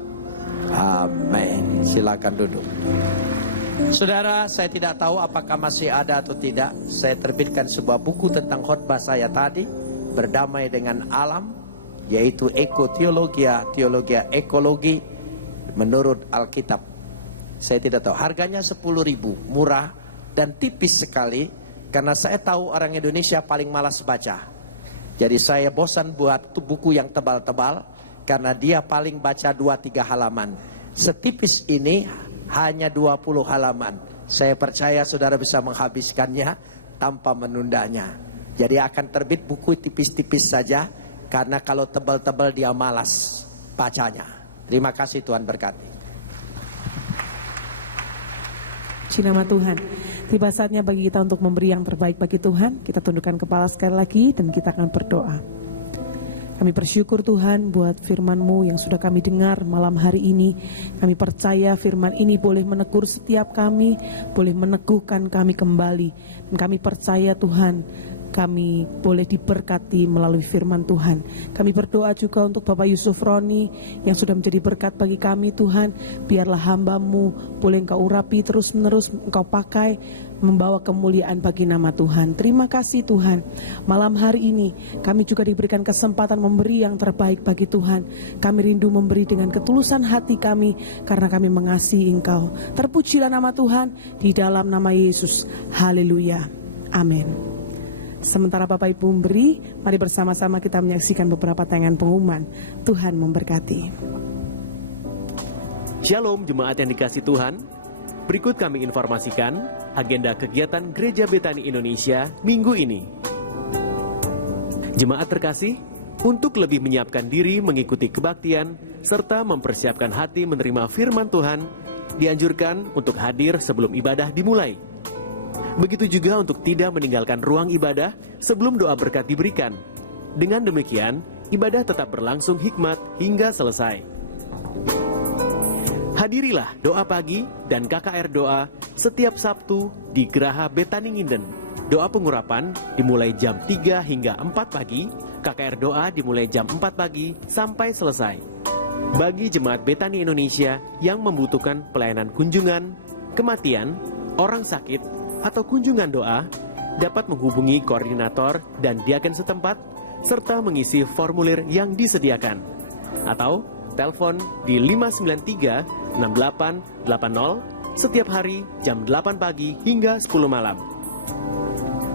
amin. Silakan duduk. Saudara, saya tidak tahu apakah masih ada atau tidak. Saya terbitkan sebuah buku tentang khotbah saya tadi, Berdamai dengan Alam, yaitu Ekoteologia, Teologia Ekologi menurut Alkitab. Saya tidak tahu, harganya 10.000, murah dan tipis sekali. Karena saya tahu orang Indonesia paling malas baca. Jadi saya bosan buat buku yang tebal-tebal, karena dia paling baca 2-3 halaman. Setipis ini hanya 20 halaman. Saya percaya saudara bisa menghabiskannya tanpa menundanya. Jadi akan terbit buku tipis-tipis saja, karena kalau tebal-tebal dia malas bacanya. Terima kasih, Tuhan berkati. Puji nama Tuhan. Tiba saatnya bagi kita untuk memberi yang terbaik bagi Tuhan. Kita tundukkan kepala sekali lagi dan kita akan berdoa. Kami bersyukur Tuhan buat firman-Mu yang sudah kami dengar malam hari ini. Kami percaya firman ini boleh menegur setiap kami, boleh meneguhkan kami kembali. Dan kami percaya Tuhan, kami boleh diberkati melalui firman Tuhan. Kami berdoa juga untuk Bapak Yusuf Roni yang sudah menjadi berkat bagi kami Tuhan. Biarlah hamba-Mu boleh Engkau urapi terus menerus, Engkau pakai membawa kemuliaan bagi nama Tuhan. Terima kasih Tuhan. Malam hari ini kami juga diberikan kesempatan memberi yang terbaik bagi Tuhan. Kami rindu memberi dengan ketulusan hati kami karena kami mengasihi Engkau. Terpujilah nama Tuhan di dalam nama Yesus. Haleluya. Amin. Sementara Bapak Ibu memberi, mari bersama-sama kita menyaksikan beberapa tayangan pengumuman. Tuhan memberkati. Shalom jemaat yang dikasihi Tuhan. Berikut kami informasikan agenda kegiatan Gereja Betani Indonesia minggu ini. Jemaat terkasih, untuk lebih menyiapkan diri mengikuti kebaktian serta mempersiapkan hati menerima firman Tuhan, dianjurkan untuk hadir sebelum ibadah dimulai. Begitu juga untuk tidak meninggalkan ruang ibadah sebelum doa berkat diberikan. Dengan demikian, ibadah tetap berlangsung hikmat hingga selesai. Hadirilah doa pagi dan KKR doa setiap Sabtu di Geraha Betani Nginden. Doa pengurapan dimulai jam 3 hingga 4 pagi, KKR doa dimulai jam 4 pagi sampai selesai. Bagi jemaat Betani Indonesia yang membutuhkan pelayanan kunjungan, kematian, orang sakit, atau kunjungan doa, dapat menghubungi koordinator dan diaken setempat, serta mengisi formulir yang disediakan. Atau telepon di 593-6880 setiap hari jam 8 pagi hingga 10 malam.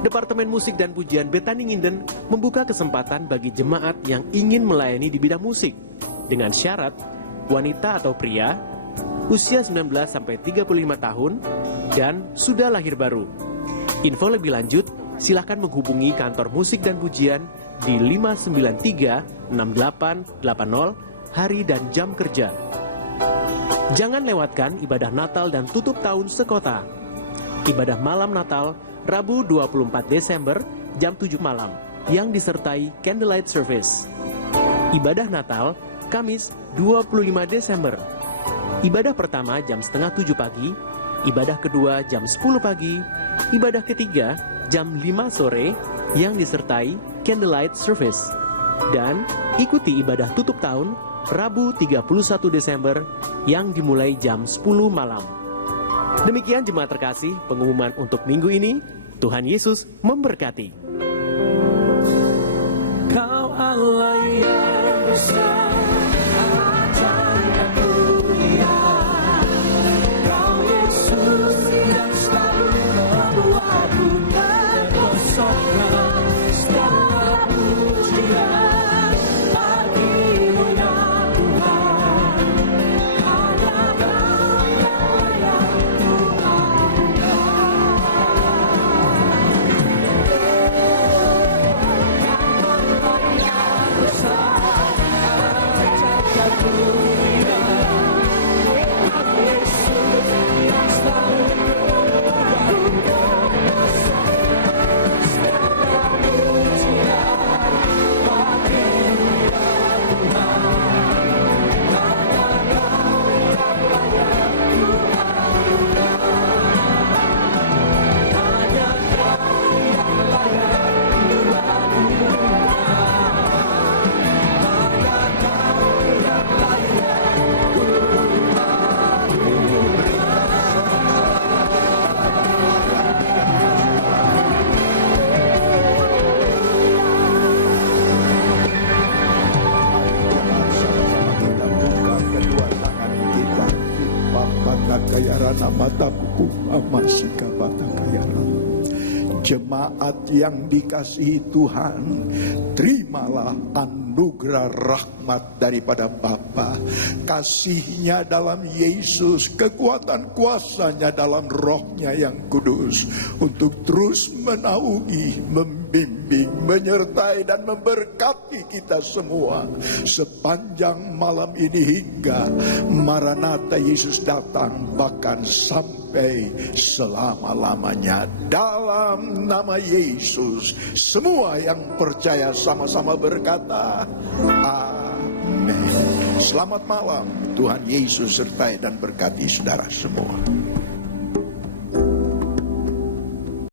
Departemen Musik dan Pujian Betani Nginden membuka kesempatan bagi jemaat yang ingin melayani di bidang musik dengan syarat wanita atau pria, usia 19-35 tahun, dan sudah lahir baru. Info lebih lanjut, silakan menghubungi kantor musik dan pujian di 593-6880 hari dan jam kerja. Jangan lewatkan ibadah Natal dan tutup tahun sekota. Ibadah malam Natal Rabu 24 Desember jam 7 malam yang disertai candlelight service. Ibadah Natal Kamis 25 Desember. Ibadah pertama jam setengah 7 pagi, ibadah kedua jam 10 pagi, ibadah ketiga jam 5 sore yang disertai candlelight service. Dan ikuti ibadah tutup tahun Rabu 31 Desember yang dimulai jam 10 malam. Demikian jemaat terkasih pengumuman untuk minggu ini. Tuhan Yesus memberkati. Kau Allah yang besar, ajaib dan mulia. Kau Yesus yang selalu membuat dunia terpesona. Segala pujian bagimu ya Tuhan. Hanya Kau yang layak Jemaat yang dikasihi Tuhan, terimalah anugerah rahmat daripada Bapa, kasih-Nya dalam Yesus, kekuatan kuasa-Nya dalam Roh-Nya yang kudus, untuk terus menaungi, membimbing, menyertai dan memberkati kita semua sepanjang malam ini hingga Maranatha Yesus datang, bahkan sampai selama-lamanya. Dalam nama Yesus, semua yang percaya sama-sama berkata amin. Selamat malam, Tuhan Yesus sertai dan berkati saudara semua.